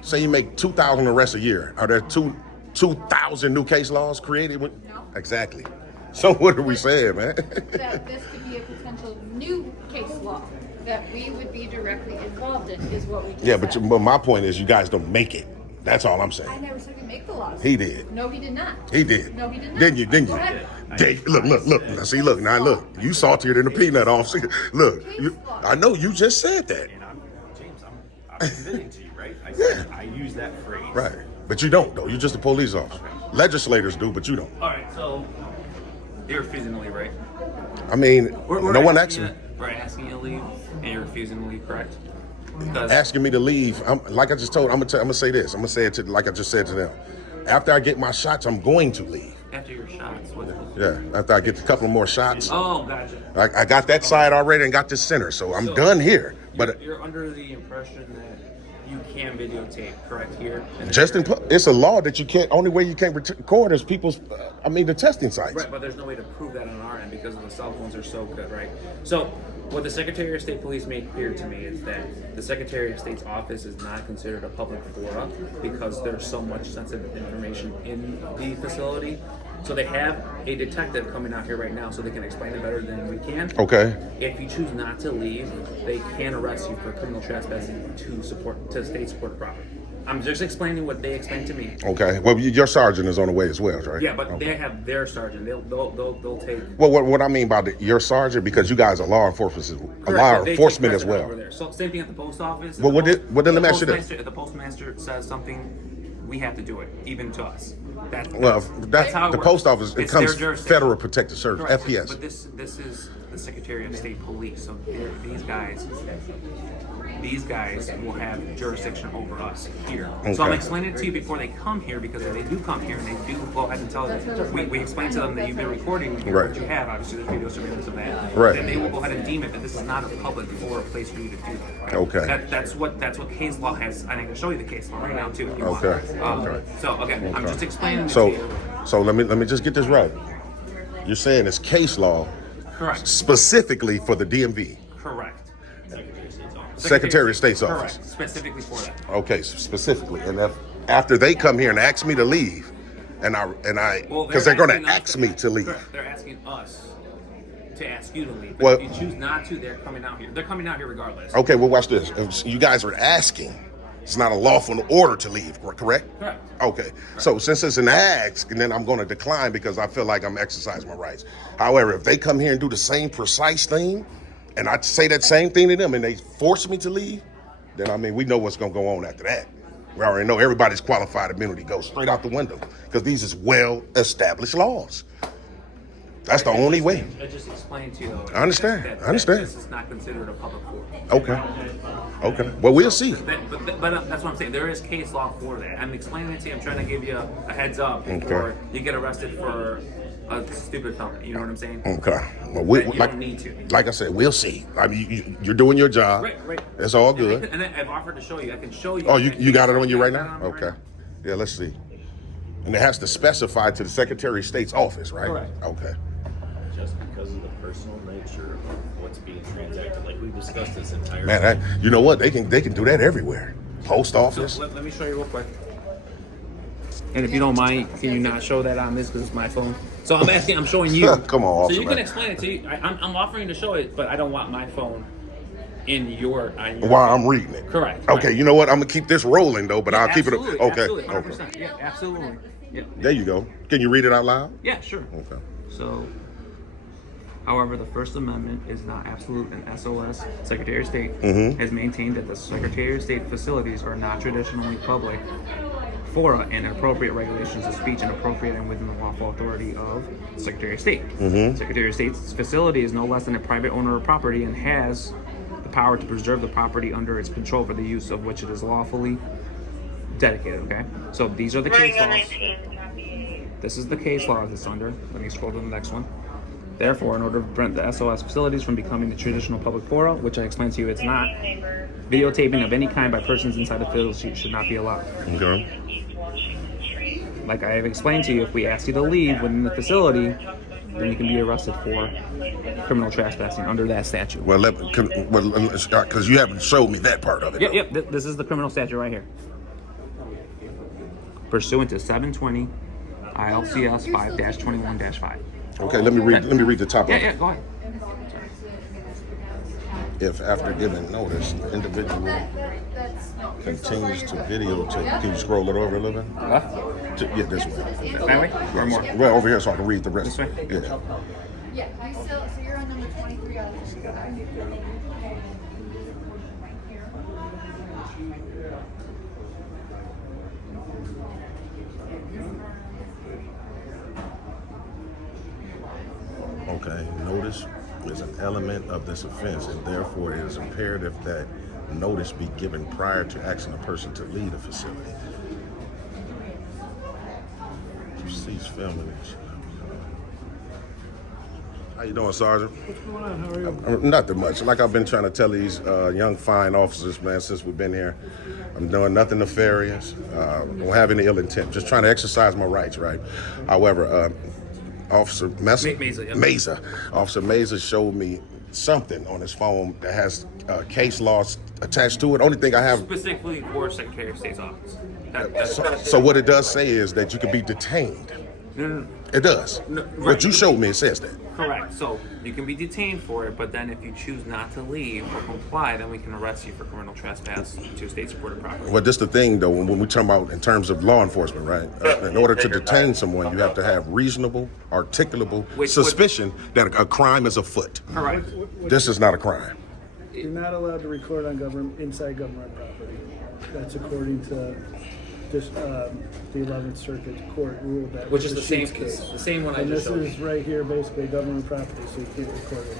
say you make 2,000 arrests a year. Are there 2,000 new case laws created? No. Exactly. So what are we saying, man? That this could be a potential new case law that we would be directly involved in, is what we just Yeah, said. but my point is, you guys don't make it. That's all I'm I saying. never said we make the laws. He did. No, he did not. He did. No, he did not. Didn't you? Didn't Go you? ahead. Look. Now see, look. You saltier than a peanut off. Look, I know you just said that. And James, I'm admitting to you, right? I said I use that phrase. Right. But you don't, though. You're just a police officer. Legislators do, but you don't. All right, so you're refusing to leave, right? I mean, no one asked me. We're asking you to leave, and you're refusing to leave, correct? Because Asking me to leave. Like I just told, I'm gonna say this. I'm gonna say it like I just said to them. After I get my shots, I'm going to leave. after your shots, what's Yeah. After I get a couple more shots. Oh, gotcha. I got that side already and got this center, so I'm done here. But You're under the impression that you can videotape, correct, here? just it's a law that you can't. Only way you can't record is people's. The testing sites. Right, but there's no way to prove that on our end because the cell phones are so good, right? So, what the Secretary of State Police made clear to me is that the Secretary of State's office is not considered a public fora because there's so much sensitive information in the facility. So they have a detective coming out here right now so they can explain it better than we can. Okay. If you choose not to leave, they can arrest you for criminal trespassing to state supported property. I'm just explaining what they explained to me. Okay. Well, your sergeant is on the way as well, right? Yeah, but okay. they have their sergeant. They'll take. Well, what I mean by your sergeant, because you guys are law enforcement as well. Over there. So same thing at the post office. Well, then let me ask you this. If the postmaster says something, we have to do it, even to us. That's how it the works. post office. It It's comes their jurisdiction. Federal Protective Service, Correct. FPS. But this is the Secretary of State Police. So these guys will have jurisdiction over us here. Okay. So I'm explaining it to you before they come here, because if they do come here and they do go ahead and tell them, we explain to them that you've been recording Right. what you have. Obviously, there's video surveillance of that. Right. Then they will go ahead and deem it that this is not a public or a place for you to do that. Right? Okay. That's what case law has. I can show you the case law right now too. If you Okay. Want. Okay. So I'm just explaining. So, to you. so let me just get this right. You're saying it's case law Correct. specifically for the DMV. Correct. Secretary of State's office. Correct. Specifically for that. Okay, specifically, and after they come here and ask me to leave, and I because they're going to ask me to leave. Correct. They're asking us to ask you to leave. But Well- if you choose not to, they're coming out here. They're coming out here regardless. Okay, well, watch this. If you guys are asking, it's not a lawful order to leave, correct? Correct. Okay, so since it's an ask, and then I'm going to decline because I feel like I'm exercising my rights. However, if they come here and do the same precise thing, and I say that same thing to them, and they force me to leave, then we know what's going to go on after that. We already know everybody's qualified immunity goes straight out the window because these is well-established laws. That's the only way. I just explained to you though. I understand. That I understand. This is not considered a public forum. Okay. Well, we'll see. But that's what I'm saying. There is case law for that. I'm explaining it to you. I'm trying to give you a heads up before you get arrested for a stupid felony. You know what I'm saying? Okay. Well, You don't need to. Like I said, we'll see. You're doing your job. Right. It's all good. And I've offered to show you. I can show you. Oh, you got it on you right Yeah, now? I got it on me Okay. right Yeah, let's see. And it has to specify to the Secretary of State's office, right? Correct. Okay. Just because of the personal nature of what's being transacted, like we discussed this entire Man, you know what? They can do that everywhere. Post now. office. So let me show you real quick. And if you don't mind, can you not show that on this because it's my phone? So I'm showing you. Come on, So you officer, can man. explain it to you. I'm offering to show it, but I don't want my phone on your While I'm reading it. Correct. Okay, you know what? I'm gonna keep this rolling though, but I'll keep it. Absolutely, Okay. Absolutely, Okay. 100%. Yeah, absolutely. Yeah. There you go. Can you read it out loud? Yeah, sure. Okay. So, however, the First Amendment is not absolute, and SOS, Secretary of State, has maintained that the Secretary of State facilities are not traditionally public fora and appropriate regulations of speech and appropriate and within the lawful authority of the Secretary of State. Secretary of State's facility is no less than a private owner of property and has the power to preserve the property under its control for the use of which it is lawfully dedicated, okay? So these are the case laws. This is the case law it's under. Let me scroll to the next one. Therefore, in order to prevent the SOS facilities from becoming the traditional public fora, which I explained to you it's not, videotaping of any kind by persons inside the facility should not be allowed. Okay. Like I have explained to you, if we ask you to leave within the facility, then you can be arrested for criminal trespassing under that statute. Well, because you haven't showed me that part of it. Yep. This is the criminal statute right here. Pursuant to 720 ILCS 5-21-5. Okay, let me read the top of it. Yeah, go ahead. If after giving notice, the individual continues to videotape, can you scroll it over a little bit? Yeah, this way. That way? Or more? Well, over here so I can read the rest. This way? Yeah. Yeah, you still, so you're on number 23 out of 55. Okay, notice is an element of this offense, and therefore it is imperative that notice be given prior to asking a person to leave the facility. Cease filming it. How you doing, Sergeant? What's going on? How are you? Nothing much. Like I've been trying to tell these young, fine officers, man, since we've been here. I'm doing nothing nefarious. Don't have any ill intent. Just trying to exercise my rights, right? However, Officer Mesa showed me something on his phone that has case laws attached to it. Only thing I have Specifically for Secretary of State's office. so what it does say is that you can be detained. No. It does. No, right. What you showed me, it says that. Correct. So you can be detained for it, but then if you choose not to leave or comply, then we can arrest you for criminal trespass to state-supported property. Well, this the thing, though, when we talk about in terms of law enforcement, right? In order to detain someone, you have to have reasonable, articulable suspicion that a crime is afoot. Correct. This is not a crime. You're not allowed to record on inside government property. That's according to this, the 11th Circuit Court rule that Which is the same case. The same one I And just this showed is you. right here, basically government property, so you can't record it.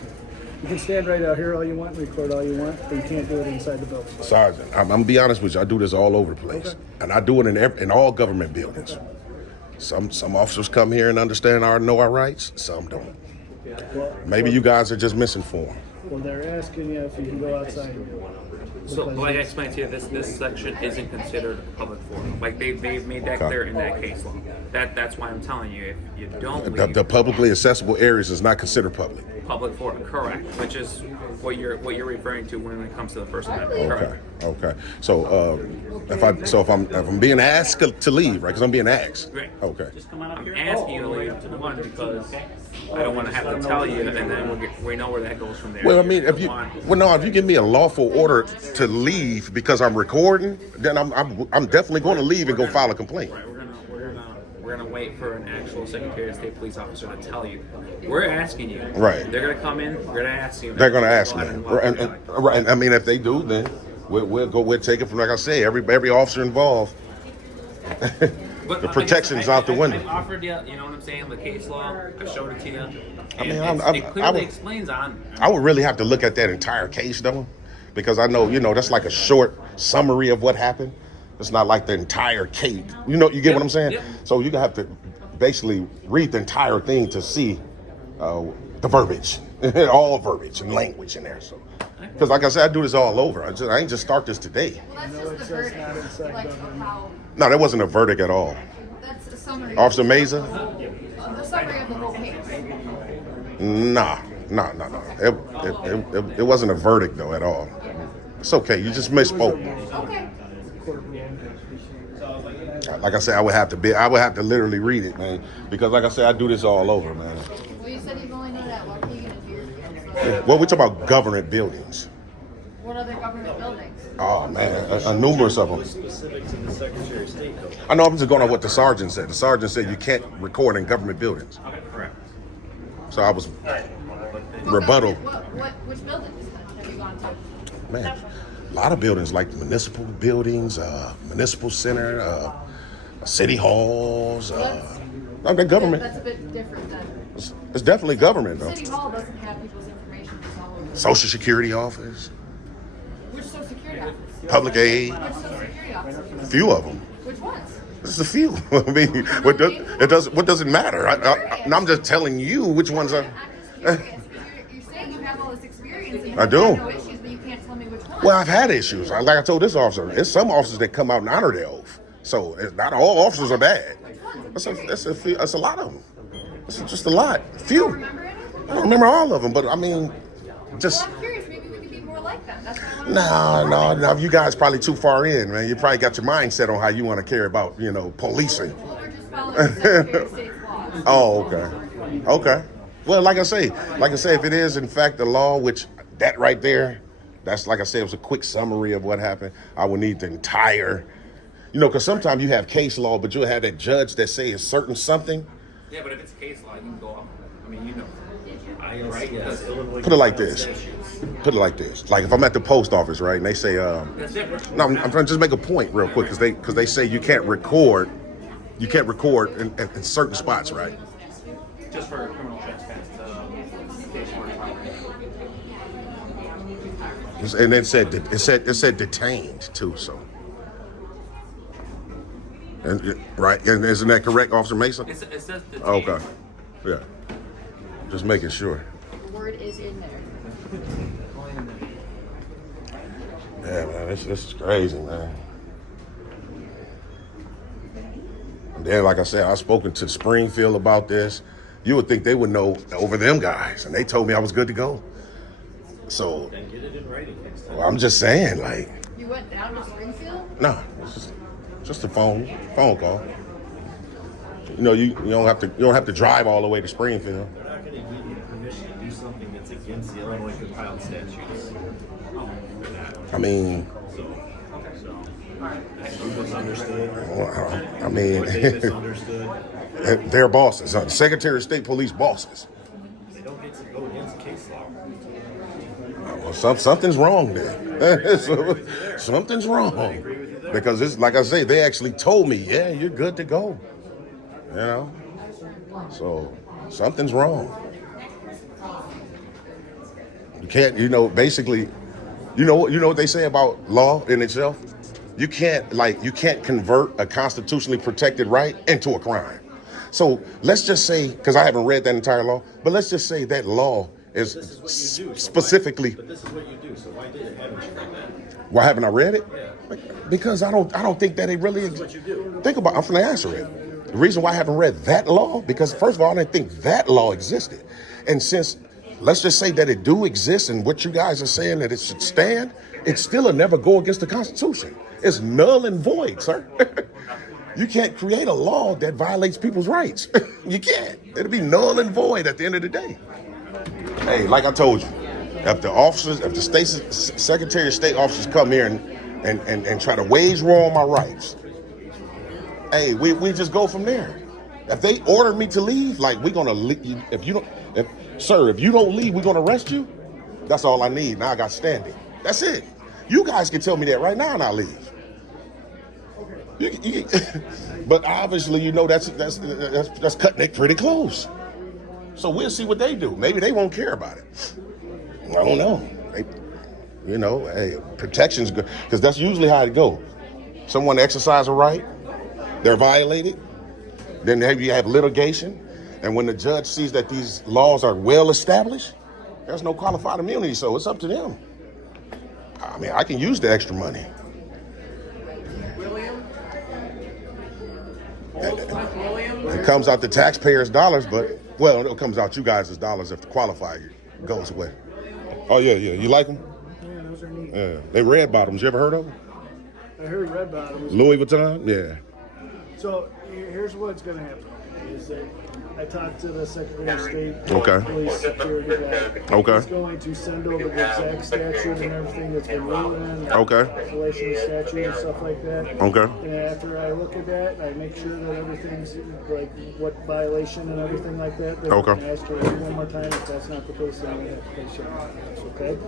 You can stand right out here all you want, record all you want, but you can't do it inside the building. Sergeant, I'm gonna be honest with you. I do this all over the place, Okay. and I do it in all government buildings. Some officers come here and understand know our rights. Some don't. Maybe you guys are just misinformed. Well, they're asking you if you can go outside and do it. So, Because like I it's- explained to you, this section isn't considered a public forum. Like they've made that Okay. clear in that case law. That's why I'm telling you, if you don't leave The publicly accessible areas is not considered public. public forum, correct? Which is what you're referring to when it comes to the First Amendment. Correct. Okay. So if I'm being asked to leave, right? Because I'm being asked. Right. Okay. I'm asking you to leave one because I don't want to have to tell you, and then we know where that goes from there. Well, I mean, if you give me a lawful order to leave because I'm recording, then I'm definitely going to leave and go file a complaint. Right, we're gonna wait for an actual Secretary of State police officer to tell you. We're asking you. Right. They're gonna come in. We're gonna ask you. They're going to ask me. Right. I mean, if they do, then we'll take it from, like I say, every officer involved. But The protection's out the window. I offered you, you know what I'm saying, the case law. I showed it to you. I mean, it clearly explains on. I would really have to look at that entire case, though, because I know, that's like a short summary of what happened. It's not like the entire case. You get what I'm saying? Yep. So you have to basically read the entire thing to see the verbiage, all verbiage and language in there. So, because like I said, I do this all over. I ain't just start this today. Well, that's just the verdict, like of how, No, that wasn't a verdict at all. that's a summary. Officer Mesa? The summary of the whole case. Nah. It wasn't a verdict though at all. It's okay. You just misspoke. Okay. Like I said, I would have to literally read it, man, because like I said, I do this all over, man. Well, you said you've only known that one thing in years. Well, we're talking about government buildings. What other government buildings? Oh man, a numerous of them. Specific to the Secretary of State, though. I know I'm just going on what the sergeant said. The sergeant said you can't record in government buildings. Okay, correct. So I was rebuttal. Which buildings have you gone to? Man, a lot of buildings like municipal buildings, municipal center, city halls, That's- not the government. That's a bit different than. It's definitely government though. City Hall doesn't have people's information. It's all over. Social Security office, Which Social Security office? public aid, Which Social Security office? few of them. Which ones? This is a few. I mean, what does it matter? I'm just telling you which ones are. I'm just curious. You're saying you have all this experience and I do. have no issues, but you can't tell me which ones. Well, I've had issues. Like I told this officer, there's some officers that come out and honor their oath. So not all officers are bad. That's a lot of them. It's just a lot. Few. Remember any? I don't remember all of them, but I mean, just. Well, I'm curious. Maybe we could be more like them. That's what I want to No. You guys probably too far in, man. You probably got your mindset on how you want to care about, policing. Well, we're just following the Secretary of State's laws. Oh, okay. Well, like I say, if it is in fact the law, which that right there, that's like I said, it was a quick summary of what happened. I would need the entire, because sometimes you have case law, but you'll have that judge that say a certain something. Yeah, but if it's case law, you can go off. I mean, ILCS, Put it like this. Like if I'm at the post office, right, and they say, that's different. no, I'm trying to just make a point real quick, because they say you can't record in certain spots, right? Just for criminal trespass to stationary property. And it said detained too, so. And right, and isn't that correct, Officer Mason? It says detained. Okay, yeah. Just making sure. The word is in there. Yeah, man, this is crazy, man. And then, like I said, I've spoken to Springfield about this. You would think they would know over them guys, and they told me I was good to go. So, and get it in writing next time. well, I'm just saying, like, You went down to Springfield? no, it's just a phone call. You don't have to drive all the way to Springfield. They're not going to give you permission to do something that's against the Illinois compiled statutes. I mean, You misunderstood. I mean, What they misunderstood. they're bosses, Secretary of State police bosses. They don't get to go against case law. Well, something's wrong there. Something's wrong. Because it's like I say, they actually told me, yeah, you're good to go. So something's wrong. You can't, basically, what they say about law in itself? You can't convert a constitutionally protected right into a crime. So let's just say, because I haven't read that entire law, but let's just say that law is This is what you do. So specifically. But this is what you do. So why haven't you read that? Why haven't I read it? Yeah. Because I don't think that it really. This is what you do. Think about. I'm from the answer it. The reason why I haven't read that law, because first of all, I didn't think that law existed, and since let's just say that it do exist, and what you guys are saying that it should stand, it still will never go against the Constitution. It's null and void, sir. You can't create a law that violates people's rights. You can't. It'll be null and void at the end of the day. Hey, like I told you, if the Secretary of State officers come here and try to wage war on my rights, hey, we just go from there. If they order me to leave, like we're gonna leave. If you don't leave, we're gonna arrest you. That's all I need. Now I got standing. That's it. You guys can tell me that right now and I'll leave. But obviously, that's cutting it pretty close. So we'll see what they do. Maybe they won't care about it. I don't know. Hey, protection's good, because that's usually how it goes. Someone exercise a right, they're violated, then you have litigation, and when the judge sees that these laws are well established, there's no qualified immunity, so it's up to them. I mean, I can use the extra money. It comes out the taxpayers' dollars, but, well, it comes out you guys' dollars if the qualifier goes away. Oh, yeah. You like them? Yeah, those are neat. Yeah. They red bottoms. You ever heard of them? I heard red bottoms. Louis Vuitton? Yeah. So here's what's going to happen, is that I talked to the Secretary of State, Okay. police security guy. Okay. He's going to send over the exact statute and everything that's been written. Okay. Violation of statute and stuff like that. Okay. And after I look at that, I make sure that everything's like what violation and everything like that. Then Okay. I can ask her one more time. If that's not the case, then we have to pay something else, okay?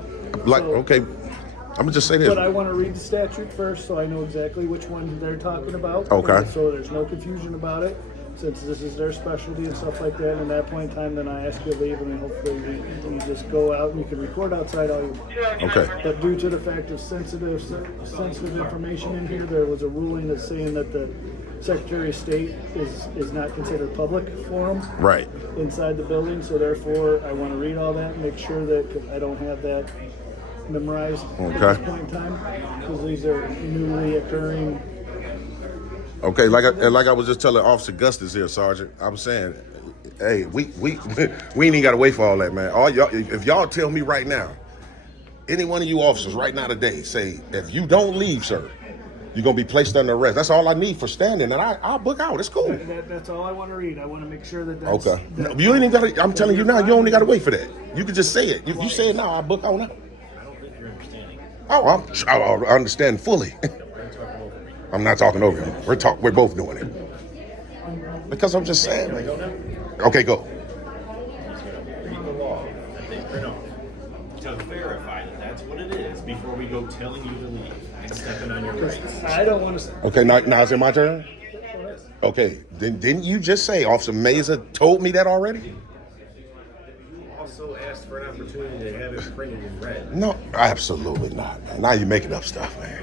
Like, So, okay. I'm gonna just say this. But I want to read the statute first, so I know exactly which one they're talking about. Okay. So there's no confusion about it, since this is their specialty and stuff like that. And at that point in time, then I ask you to leave, and then hopefully you just go out and you can record outside all you want. Okay. But due to the fact of sensitive information in here, there was a ruling that's saying that the Secretary of State is not considered public forum Right. inside the building. So therefore, I want to read all that and make sure that 'cause I don't have that memorized at this point in time, because these are newly occurring. Okay, like I was just telling Officer Gustus here, Sergeant. I'm saying, hey, we ain't even gotta wait for all that, man. All y'all, if y'all tell me right now, any one of you officers right now today say, if you don't leave, sir, you're gonna be placed under arrest. That's all I need for standing, and I'll book out. It's cool. That's all I want to read. I want to make sure that that's... Okay. No, you ain't even gotta. I'm telling you now, you only gotta wait for that. You can just say it. You say it now, I'll book out now. Oh, I understand fully. I'm not talking over him. We're both doing it. Because I'm just saying. Okay, go. Read the law that they print off to verify that that's what it is before we go telling you to leave and stepping on your rights. I don't want to... Okay, now is it my turn? Okay, then didn't you just say Officer Mesa told me that already? Also asked for an opportunity to have it printed in red. No, absolutely not, man. Now you're making up stuff, man.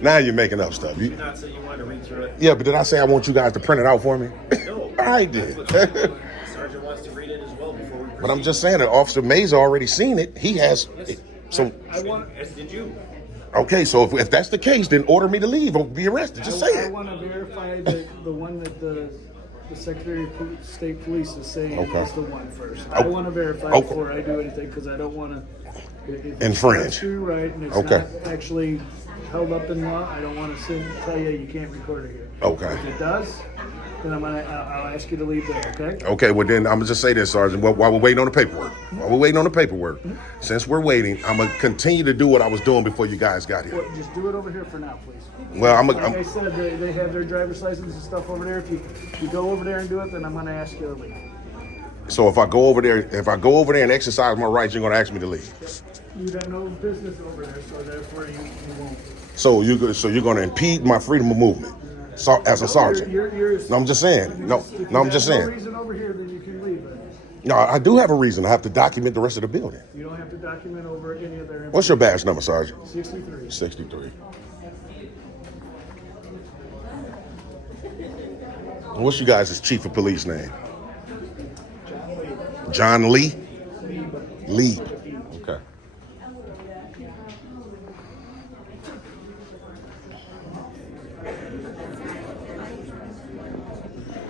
Now you're making up stuff. Did you not say you wanted to read through it? Yeah, but did I say I want you guys to print it out for me? No. I did. Sergeant wants to read it as well before we proceed. But I'm just saying that Officer Mesa already seen it. He has some. As did you. Okay, so if that's the case, then order me to leave or be arrested. Just say I it. want to verify that the one that the Secretary of State Police is saying is the one first. I want to verify before I do anything, because I don't want to infringe. That's true, right? And it's not actually held up in law. I don't want to tell you can't record it here. Okay. If it does, then I'll ask you to leave there. Okay. Okay. Well, then I'm gonna just say this, Sergeant. While we're waiting on the paperwork, since we're waiting, I'm gonna continue to do what I was doing before you guys got here. Well, just do it over here for now, please. Well, like I said, they have their driver's license and stuff over there. If you go over there and do it, then I'm gonna ask you to leave. So if I go over there and exercise my rights, you're gonna ask me to leave. You got no business over there, so therefore you won't. So you're gonna impede my freedom of movement, as a sergeant. No, I'm just saying. No, I'm just saying. If no reason over here, then you can leave. No, I do have a reason. I have to document the rest of the building. You don't have to document over any of their. What's your badge number, Sergeant? 63. 63. What's you guys' chief of police name? John Lee? Lee. Okay.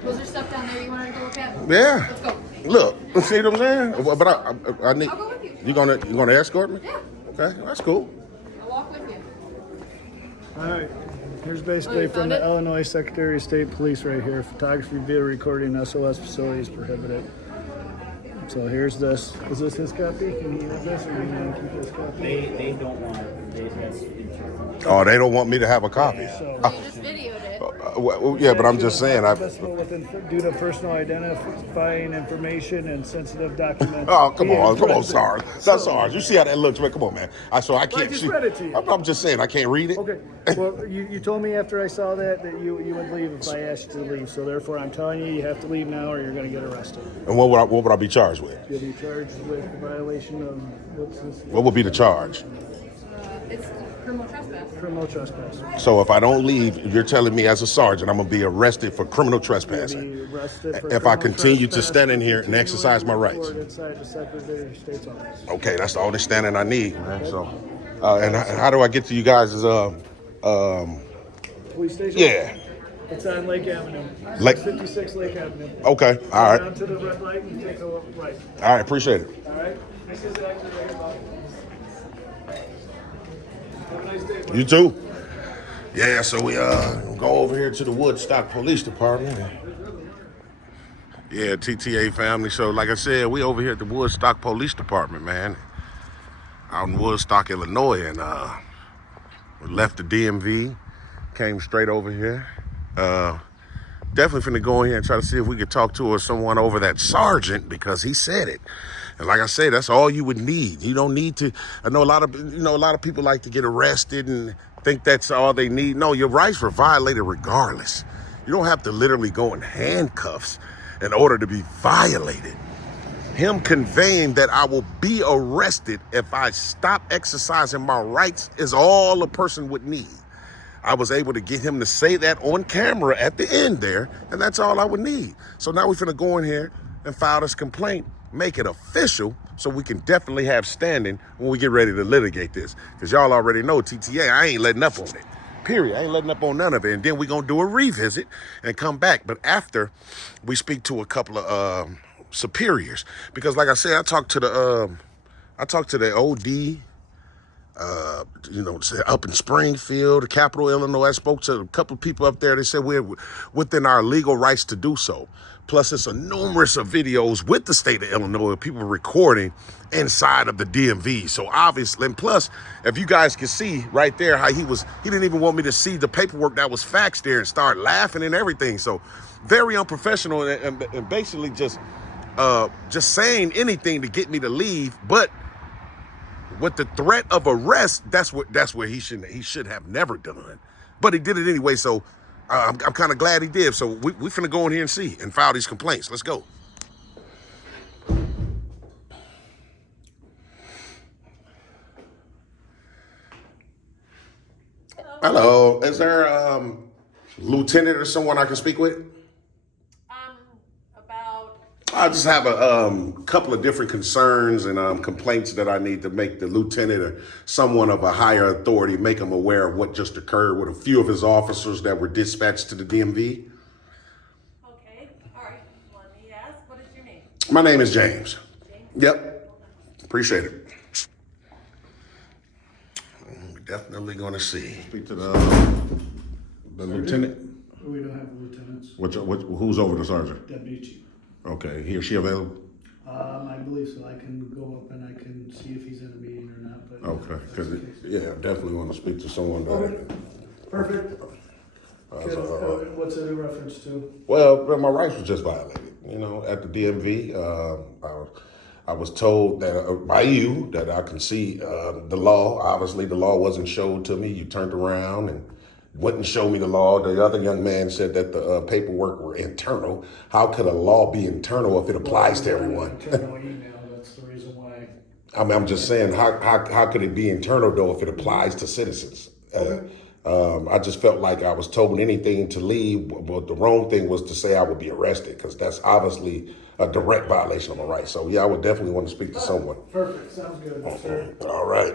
Was there stuff down there you wanted to go look at? Yeah. Let's go. Look, see what I'm saying? But I need. I'll go with you. You gonna escort me? Yeah. Okay, that's cool. I'll walk with you. All right. Here's basically from the Illinois Secretary of State Police right here. Photography, video recording, SOS facilities prohibited. So here's this. Is this his copy? Can you have this, or do you want to keep this copy? They don't want it. Oh, they don't want me to have a copy. So You just videoed it. Well, yeah, but I'm just saying. Due to personal identifying information and sensitive documents. Oh, come on, Sarge. That's Sarge. You see how that looks, man? Come on, man. I can't. just read it to you. I'm just saying I can't read it. Okay. Well, you told me after I saw that you would leave if I asked you to leave. So therefore, I'm telling you, you have to leave now, or you're going to get arrested. And what would I be charged with? You'll be charged with violation of what's this? What would be the charge? It's criminal trespass. Criminal trespass. So if I don't leave, you're telling me as a sergeant I'm gonna be arrested for criminal trespassing. You'll be arrested for If I criminal continue to trespass, stand in here and exercise my rights. Inside the Secretary of State's office. Okay, that's the only standing I need, man. So, and how do I get to you guys? Police station? Yeah. It's on Lake Avenue. Lake- 56 Lake Avenue. Okay, all right. Down to the red light and take a right. All right, appreciate it. All right? This is actually right about. Have a nice day. You too. Yeah, so we go over here to the Woodstock Police Department. Yeah, TTA family. So like I said, we over here at the Woodstock Police Department, man. Out in Woodstock, Illinois, and we left the DMV, came straight over here. Definitely finna go in here and try to see if we could talk to someone over that sergeant, because he said it. And like I say, that's all you would need. You don't need to. I know a lot of people like to get arrested and think that's all they need. No, your rights were violated regardless. You don't have to literally go in handcuffs in order to be violated. Him conveying that I will be arrested if I stop exercising my rights is all a person would need. I was able to get him to say that on camera at the end there, and that's all I would need. So now we're finna go in here and file this complaint, make it official, so we can definitely have standing when we get ready to litigate this. Because y'all already know TTA, I ain't letting up on it. Period. I ain't letting up on none of it. And then we're gonna do a revisit and come back. But after we speak to a couple of superiors, because like I said, I talked to the OD, up in Springfield, the capital Illinois. I spoke to a couple of people up there. They said we're within our legal rights to do so. Plus, it's a numerous of videos with the state of Illinois of people recording inside of the DMV. So obviously, and plus, if you guys can see right there how he didn't even want me to see the paperwork that was faxed there and start laughing and everything. So very unprofessional and basically just saying anything to get me to leave. But with the threat of arrest, that's where he should have never done. But he did it anyway. So I'm kind of glad he did. So we finna go in here and see and file these complaints. Let's go. Hello. Is there a lieutenant or someone I can speak with? I just have a couple of different concerns and complaints that I need to make the lieutenant or someone of a higher authority, make them aware of what just occurred with a few of his officers that were dispatched to the DMV. Okay, all right. Let me ask, what is your name? My name is James. Yep. Appreciate it. We're definitely going to see. Speak to the lieutenant. We don't have lieutenants. Who's over the sergeant? Deputy Chief. Okay, he or she available? I believe so. I can go up and I can see if he's in a meeting or not. But Okay, because I definitely want to speak to someone. Perfect. What's it in reference to? Well, my rights were just violated. At the DMV, I was told that by you that I can see the law. Obviously, the law wasn't shown to me. You turned around and wouldn't show me the law. The other young man said that the paperwork were internal. How could a law be internal if it applies to everyone? Internal email. That's the reason why. I'm just saying, how could it be internal though if it applies to citizens? I just felt like I was told anything to leave, but the wrong thing was to say I would be arrested, because that's obviously a direct violation of my rights. So yeah, I would definitely want to speak to someone. Perfect. Sounds good. Sir. All right.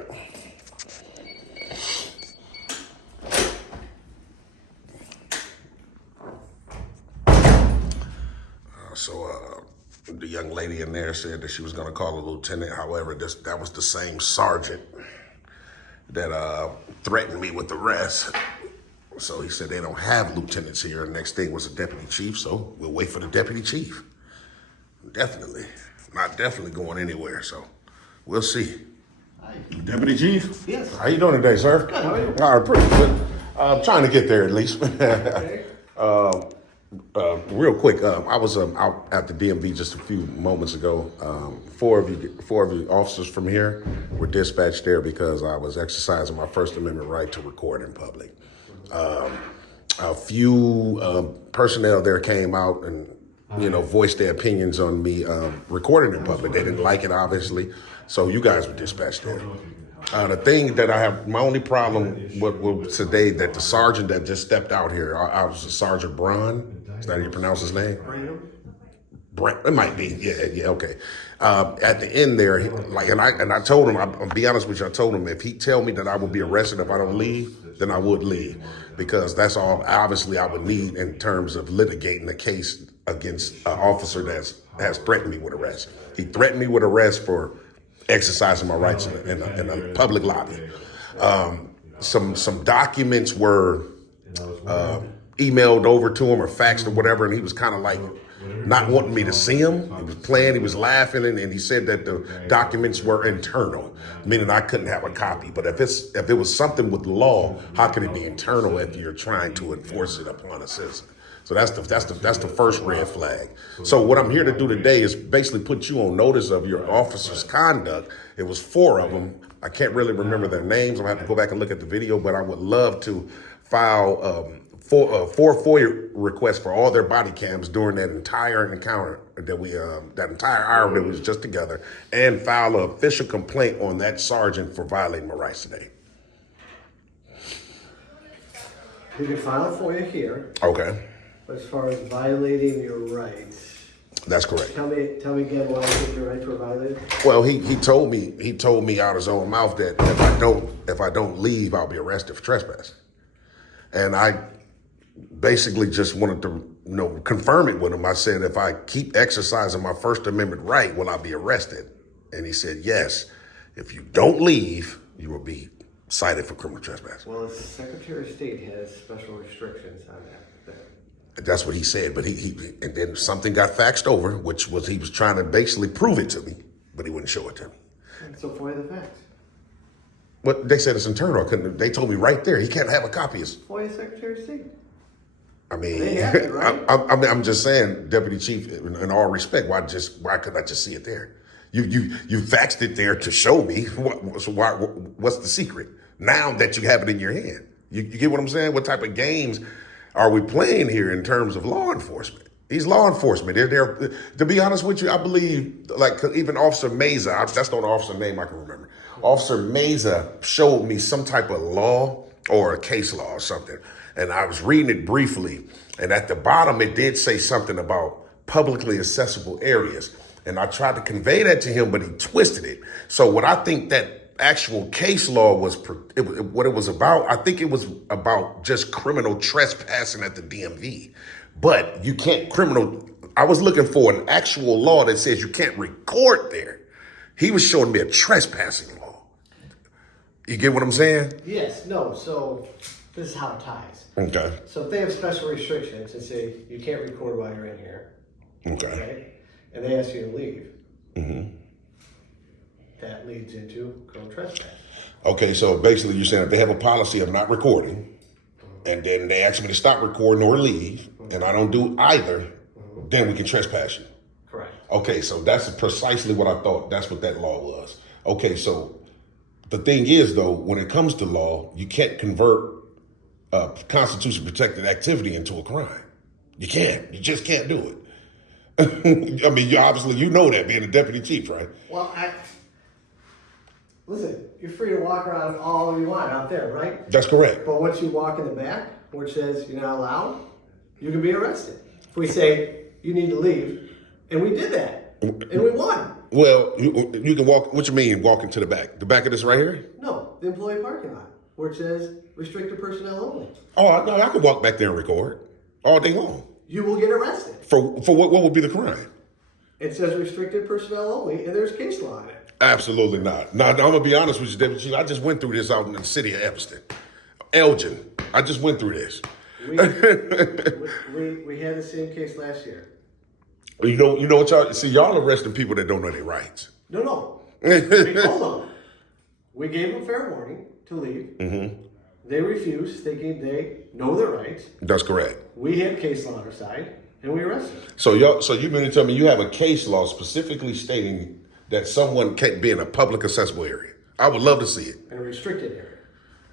So the young lady in there said that she was going to call a lieutenant. However, that was the same sergeant that threatened me with arrest. So he said they don't have lieutenants here. The next thing was a deputy chief, so we'll wait for the deputy chief. Definitely. Not definitely going anywhere, so we'll see. Hi. Deputy Chief? Yes. How you doing today, sir? Good, how are you? All right, pretty good. Trying to get there at least. Okay. Real quick, I was out at the DMV just a few moments ago. Four of you officers from here were dispatched there because I was exercising my First Amendment right to record in public. A few personnel there came out and voiced their opinions on me recording in public. They didn't like it, obviously, so you guys were dispatched there. The thing that I have, my only problem with today, that the sergeant that just stepped out here, I was Sergeant Braun. Is that how you pronounce his name? Brent. It might be. Yeah. Okay. At the end there, and I told him, I'll be honest with you, I told him if he tell me that I will be arrested if I don't leave, then I would leave, because that's all obviously I would need in terms of litigating the case against an officer that has threatened me with arrest. He threatened me with arrest for exercising my rights in a public lobby. Some documents were emailed over to him or faxed or whatever, and he was kind of like not wanting me to see him. He was playing, he was laughing, and he said that the documents were internal, meaning I couldn't have a copy. But if it was something with law, how can it be internal if you're trying to enforce it upon a citizen? So that's the first red flag. So what I'm here to do today is basically put you on notice of your officer's conduct. It was 4 of them. I can't really remember their names. I'm gonna have to go back and look at the video, but I would love to file 4 FOIA requests for all their body cams during that entire encounter that entire hour that we was just together, and file an official complaint on that sergeant for violating my rights today. You can file a FOIA here, Okay, but as far as violating your rights, that's correct. tell me again why you think your rights were violated. Well, he told me out of his own mouth that if I don't leave, I'll be arrested for trespassing. And I basically just wanted to confirm it with him. I said, if I keep exercising my First Amendment right, will I be arrested? And he said, yes. If you don't leave, you will be cited for criminal trespass. Well, the Secretary of State has special restrictions on that. That's what he said, but he and then something got faxed over, which was he was trying to basically prove it to me, but he wouldn't show it to me. So FOIA the facts. But they said it's internal. They told me right there, he can't have a copy of it. FOIA Secretary of State. I mean, They have it, right? I'm just saying, Deputy Chief, in all respect, why couldn't I just see it there? You faxed it there to show me. What's the secret? Now that you have it in your hand, you get what I'm saying? What type of games are we playing here in terms of law enforcement? He's law enforcement. They're to be honest with you, I believe, like even Officer Meza, that's the only officer name I can remember. Officer Meza showed me some type of law or a case law or something. And I was reading it briefly. And at the bottom, it did say something about publicly accessible areas. And I tried to convey that to him, but he twisted it. So what I think that actual case law what it was about, I think it was about just criminal trespassing at the DMV. But you can't I was looking for an actual law that says you can't record there. He was showing me a trespassing law. You get what I'm saying? Yes, no, so this is how it ties. Okay. So if they have special restrictions and say you can't record while you're in here, okay, and they ask you to leave, mm-hmm. that leads into criminal trespass. Okay, so basically you're saying if they have a policy of not recording, and then they ask me to stop recording or leave, and I don't do either, then we can trespass you. Correct. Okay, so that's precisely what I thought. That's what that law was. Okay, so the thing is, though, when it comes to law, you can't convert constitution protected activity into a crime. You can't. You just can't do it. I mean, you know that being a deputy chief, right? Well, listen, you're free to walk around all you want out there, right? That's correct. But once you walk in the back, which says you're not allowed, you can be arrested. If we say you need to leave, and we did that, and we won. Well, you can walk. What you mean, walk into the back? The back of this right here? No, the employee parking lot, where it says restricted personnel only. Oh, no, I could walk back there and record all day long. You will get arrested. For what would be the crime? It says restricted personnel only, and there's case law on it. Absolutely not. Now, I'm going to be honest with you, Deputy Chief. I just went through this out in the city of Evanston. Elgin. I just went through this. We had the same case last year. You know what y'all, see, y'all arresting people that don't know their rights. No. We told them. We gave them fair warning to leave. Mm-hmm. They refused, thinking they know their rights. That's correct. We had case law on our side, and we arrested them. So you mean to tell me you have a case law specifically stating that someone can't be in a public accessible area? I would love to see it. In a restricted area.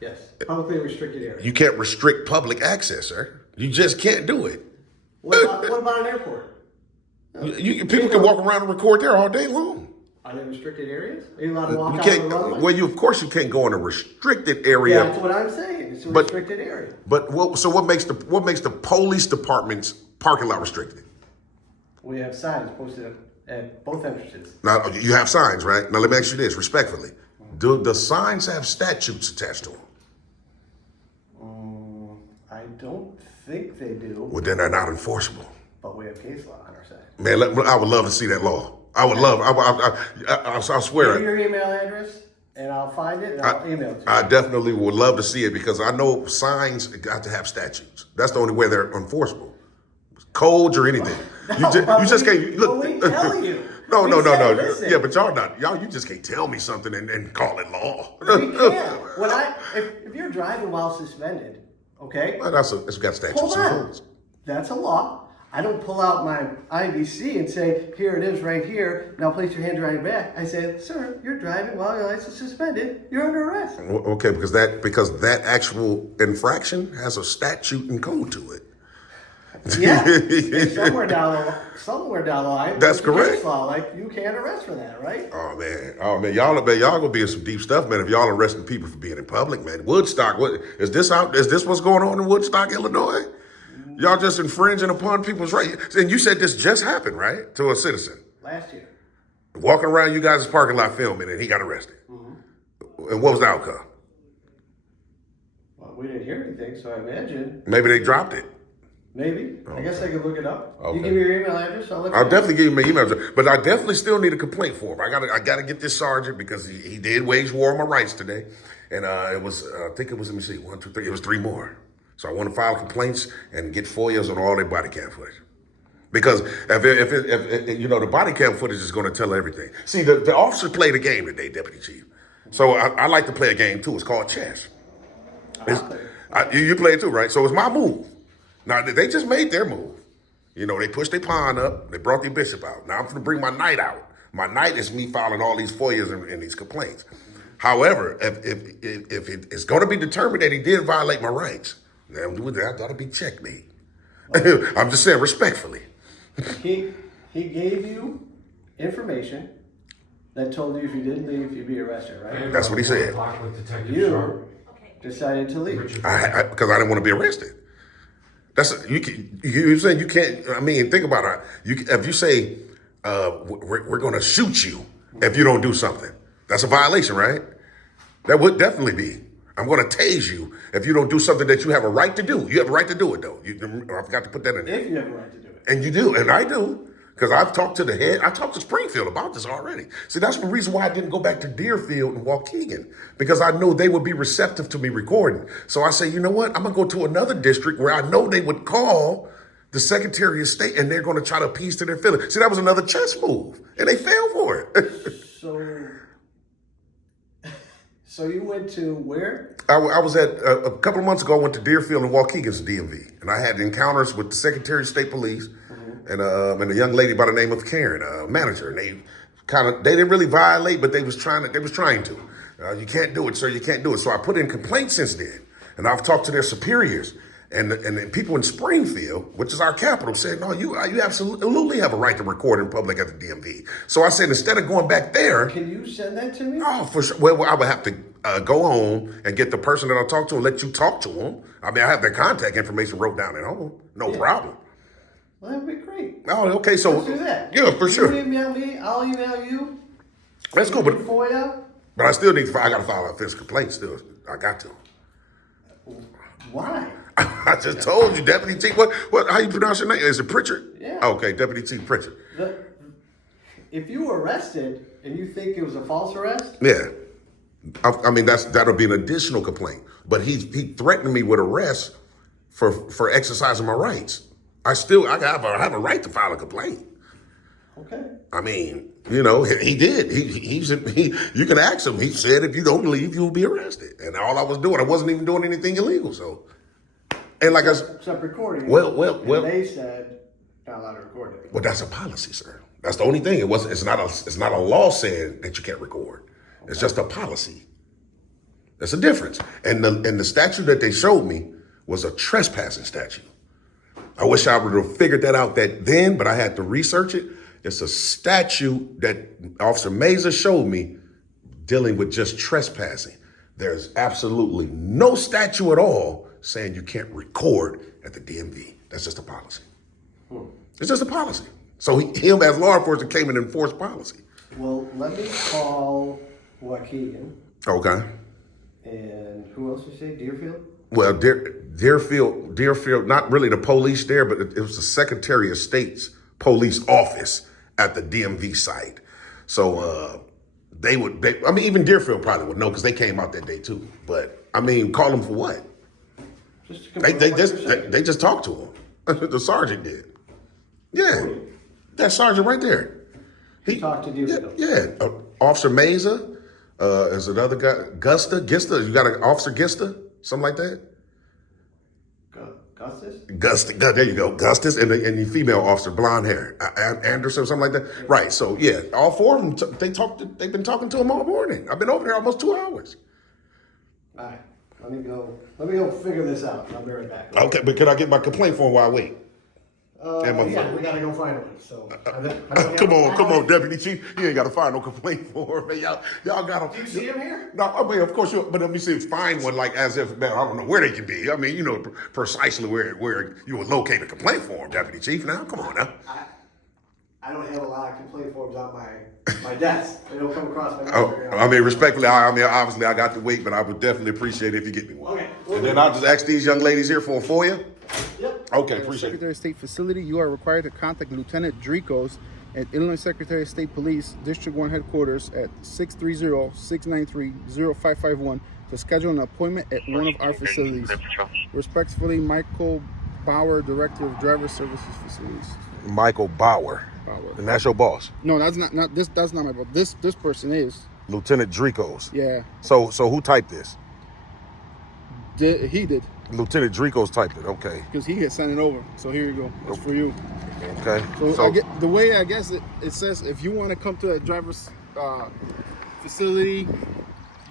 Yes, publicly restricted area. You can't restrict public access, sir. You just can't do it. What about an airport? People can walk around and record there all day long. Are they restricted areas? Are you allowed to walk out on the runway? Well, of course you can't go in a restricted area. Yeah, that's what I'm saying. It's a restricted area. But what makes the police department's parking lot restricted? We have signs posted at both entrances. Now you have signs, right? Now let me ask you this, respectfully: do the signs have statutes attached to them? I don't think they do. Well, then they're not enforceable. But we have case law on our side. Man, I would love to see that law. I would love. I swear. Give me your email address, and I'll find it, and I'll email it to you. I definitely would love to see it because I know signs got to have statutes. That's the only way they're enforceable. Codes or anything. You just can't look. We tell you. No. Listen. Yeah, but y'all. You just can't tell me something and call it law. We can't. If you're driving while suspended, okay? Well, it's got statutes Hold and on. rules. That's a law. I don't pull out my IVC and say, here it is right here. Now place your hand behind your back. I say, sir, you're driving while your license is suspended. You're under arrest. Okay, because that actual infraction has a statute and code to it. Yeah, and somewhere down the line, That's there's a case correct. law, like you can't arrest for that, right? Oh man, y'all gonna be in some deep stuff, man. If y'all arresting people for being in public, man. Woodstock, what is this out? Is this what's going on in Woodstock, Illinois? Y'all just infringing upon people's rights. And you said this just happened, right, to a citizen Last year. walking around you guys' parking lot filming, and he got arrested. Mm-hmm. And what was the outcome? Well, we didn't hear anything, so I imagine Maybe they dropped it. maybe. I guess I could look it up. Okay. You give me your email address, I'll let you I'll know. definitely give you my email address, but I definitely still need a complaint for him. I gotta get this sergeant because he did wage war on my rights today, and it was I think it was, let me see, 1, 2, 3. It was 3 more. So I want to file complaints and get FOIAs on all their body cam footage, because if you know, the body cam footage is going to tell everything. See, the officer played a game today, Deputy Chief. So I like to play a game too. It's called chess. You play it too, right? So it's my move. Now, they just made their move. You know, they pushed their pawn up. They brought their bishop out. Now I'm going to bring my knight out. My knight is me filing all these FOIAs and these complaints. However, if it's going to be determined that he did violate my rights, then that'll be checkmate. I'm just saying respectfully. He gave you information that told you if you didn't leave, you'd be arrested, right? That's what he said. You decided to leave. Because I didn't want to be arrested. You're saying you can't. I mean, think about it. If you say we're going to shoot you if you don't do something, that's a violation, right? That would definitely be. I'm going to tase you if you don't do something that you have a right to do. You have a right to do it, though. I forgot to put that in there. If you have a right to do it. And you do, and I do. Because I've talked to the head, I talked to Springfield about this already. See, that's the reason why I didn't go back to Deerfield and Waukegan, because I know they would be receptive to me recording. So I say, you know what? I'm going to go to another district where I know they would call the Secretary of State and they're going to try to appease to their feelings. See, that was another chess move, and they fell for it. So you went to where? I was at, a couple of months ago, I went to Deerfield and Waukegan's DMV, and I had encounters with the Secretary of State Police and a young lady by the name of Karen, a manager, and they didn't really violate, but they was trying to. You can't do it, sir, you can't do it. So I put in complaints since then, and I've talked to their superiors, and the people in Springfield, which is our capital, said, no, you absolutely have a right to record in public at the DMV. So I said, instead of going back there. Can you send that to me? Oh, for sure. Well, I would have to go home and get the person that I talk to and let you talk to them. I mean, I have their contact information wrote down at home. No problem. Well, that'd be great. Oh, okay. So let's do that. Yeah, for sure. You email me, I'll email you. That's cool, but FOIA. I still need to. I got to file a offensive complaint. Still, I got to. Why? I just told you, Deputy Chief. What? How you pronounce your name? Is it Pritchard? Yeah. Okay, Deputy Chief Pritchard. If you were arrested and you think it was a false arrest? Yeah. I mean, that'll be an additional complaint. But he threatened me with arrest for exercising my rights. I have a right to file a complaint. Okay. I mean, you know, he did. You can ask him. He said, if you don't leave, you'll be arrested. And all I was doing, I wasn't even doing anything illegal. So, and like I said, except recording. Well. And they said not allowed to record it. Well, that's a policy, sir. That's the only thing. It's not a law saying that you can't record. Okay. It's just a policy. That's a difference. And the statute that they showed me was a trespassing statute. I wish I would have figured that out then, but I had to research it. It's a statute that Officer Meza showed me dealing with just trespassing. There's absolutely no statute at all saying you can't record at the DMV. That's just a policy. It's just a policy. So him as law enforcement came and enforced policy. Well, let me call Waukegan. Okay. And who else you say? Deerfield? Well, Deerfield, not really the police there, but it was the Secretary of State's police office at the DMV site. So even Deerfield probably would know because they came out that day too. But I mean, call them for what? They just talked to him. The sergeant did. Yeah, that sergeant right there. He talked to Deerfield. Yeah. Officer Meza, is another guy, Gista. You got an Officer Gista, something like that. Gustus? There you go, Gustus, and the female officer, blonde hair, Anderson or something like that. Right. So yeah, all four of them. They've been talking to him all morning. I've been over there almost 2 hours. All right. Let me go figure this out. I'll be right back. Okay, but can I get my complaint form while I wait? Yeah, we gotta go find one. So Come on, Deputy Chief. You ain't got to find no complaint form, man. Y'all got to. Do you see him here? No, I mean, of course, but let me see, find one like as if, man, I don't know where they can be. I mean, you know precisely where you would locate a complaint form, Deputy Chief. Now, come on now. I don't have a lot of complaint forms on my desk. They don't come across my desk. Oh, I mean, respectfully, obviously I got to wait, but I would definitely appreciate it if you get me one. Okay. And then I'll just ask these young ladies here for a FOIA. Yep. Okay, appreciate it. Secretary of State facility, you are required to contact Lieutenant Dricos at Illinois Secretary of State Police District 1 headquarters at 630-693-0551 to schedule an appointment at one of our facilities. Respectfully, Michael Bauer, Director of Driver Services Facilities. Michael Bauer. And that's your boss? No, that's not this. That's not my boss. This person is Lieutenant Dricos. Yeah. So who typed this? He did. Lieutenant Dricos typed it. Okay. Because he had sent it over. So here you go. It's for you. Okay. So I get, the way I guess it says, if you want to come to a driver's facility,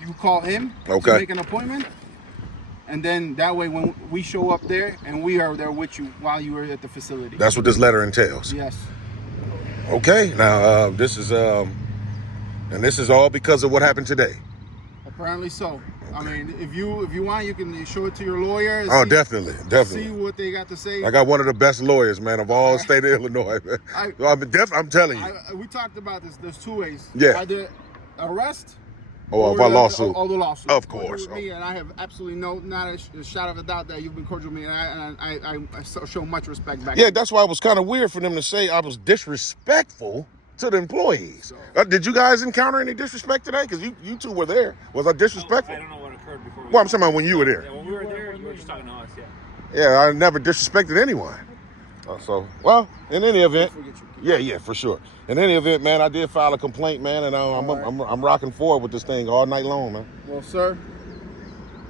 you call him to make an appointment. And then that way, when we show up there, and we are there with you while you are at the facility. That's what this letter entails. Yes. Okay. Now this is and this is all because of what happened today. Apparently so. I mean, if you want, you can show it to your lawyer. Oh, definitely. See what they got to say. I got one of the best lawyers, man, of all state of Illinois. Man. I'm telling you. We talked about this. There's two ways. Yeah. Either arrest. Or a lawsuit. Or the lawsuit. Of course. Me, and I have absolutely not a shadow of a doubt that you've been cordial with me, and I show much respect back. Yeah, that's why it was kind of weird for them to say I was disrespectful to the employees. Did you guys encounter any disrespect today? Because you two were there. Was I disrespectful? I don't know what occurred before. Well, I'm talking about when you were there. Yeah, when we were there, you were just talking to us, Yeah, I never disrespected anyone. Well, in any event, yeah, for sure. In any event, man, I did file a complaint, man, and I'm rocking forward with this thing all night long, man. Well, sir,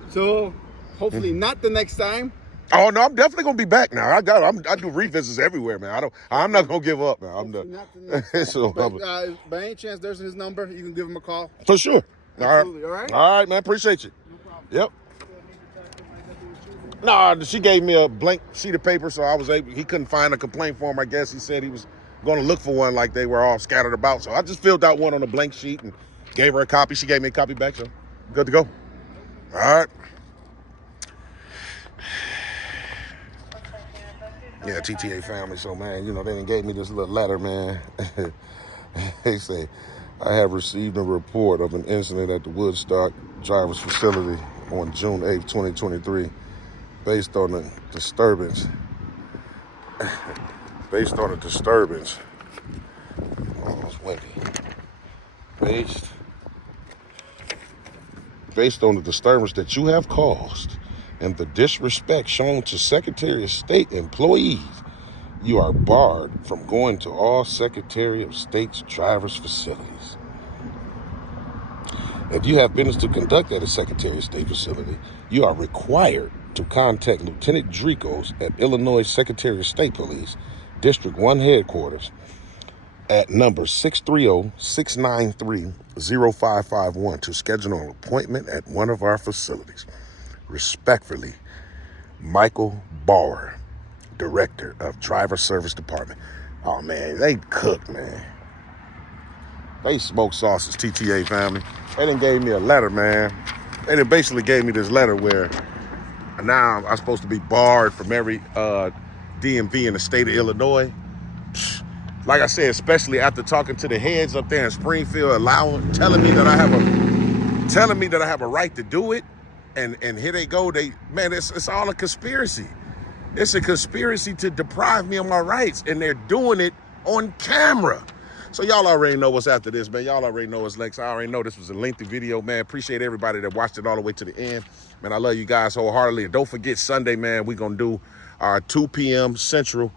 so hopefully not the next time. Oh no, I'm definitely gonna be back now. I do revisits everywhere, man. I'm not gonna give up, man. I'm done. By any chance, there's his number. You can give him a call. For sure. Absolutely. All right. All right, man. Appreciate you. No problem. Yep. No, she gave me a blank sheet of paper, so he couldn't find a complaint form, I guess. He said he was going to look for one like they were all scattered about. So I just filled out one on a blank sheet and gave her a copy. She gave me a copy back, so good to go. All right. Yeah, TTA family. So, man, they done gave me this little letter, man. They say, I have received a report of an incident at the Woodstock driver's facility on June 8, 2023. Based on a disturbance. Oh, it's windy. Based on the disturbance that you have caused and the disrespect shown to Secretary of State employees, you are barred from going to all Secretary of State's driver's facilities. If you have business to conduct at a Secretary of State facility, you are required to contact Lieutenant Dricos at Illinois Secretary of State Police, District 1 headquarters at number 630-693-0551 to schedule an appointment at one of our facilities. Respectfully, Michael Bauer, Director of Driver Service Department. Oh, man, they cooked, man. They smoked sausage, TTA family. They done gave me a letter, man. They done basically gave me this letter where now I'm supposed to be barred from every DMV in the state of Illinois. Like I said, especially after talking to the heads up there in Springfield, telling me that I have a right to do it, and here they go. It's all a conspiracy. It's a conspiracy to deprive me of my rights, and they're doing it on camera. So y'all already know what's after this, man. Y'all already know what's next. I already know this was a lengthy video, man. Appreciate everybody that watched it all the way to the end. Man, I love you guys wholeheartedly. And don't forget, Sunday, man, we're going to do our 2 p.m. Central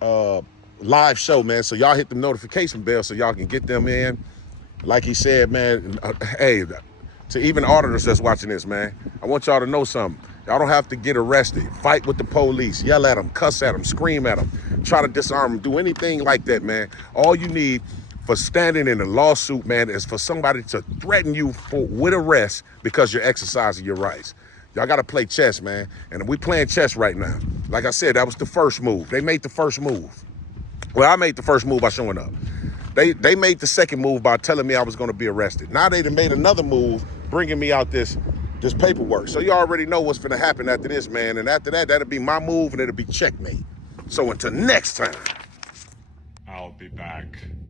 live show, man. So y'all hit the notification bell so y'all can get them in. Like he said, man, hey, to even auditors that's watching this, man, I want y'all to know something. Y'all don't have to get arrested. Fight with the police, yell at them, cuss at them, scream at them, try to disarm them, do anything like that, man. All you need for standing in a lawsuit, man, is for somebody to threaten you with arrest because you're exercising your rights. Y'all got to play chess, man. And we playing chess right now. Like I said, that was the first move. They made the first move. Well, I made the first move by showing up. They made the second move by telling me I was going to be arrested. Now they done made another move, bringing me out this paperwork. So you already know what's going to happen after this, man. And after that, that'll be my move and it'll be checkmate. So until next time, I'll be back.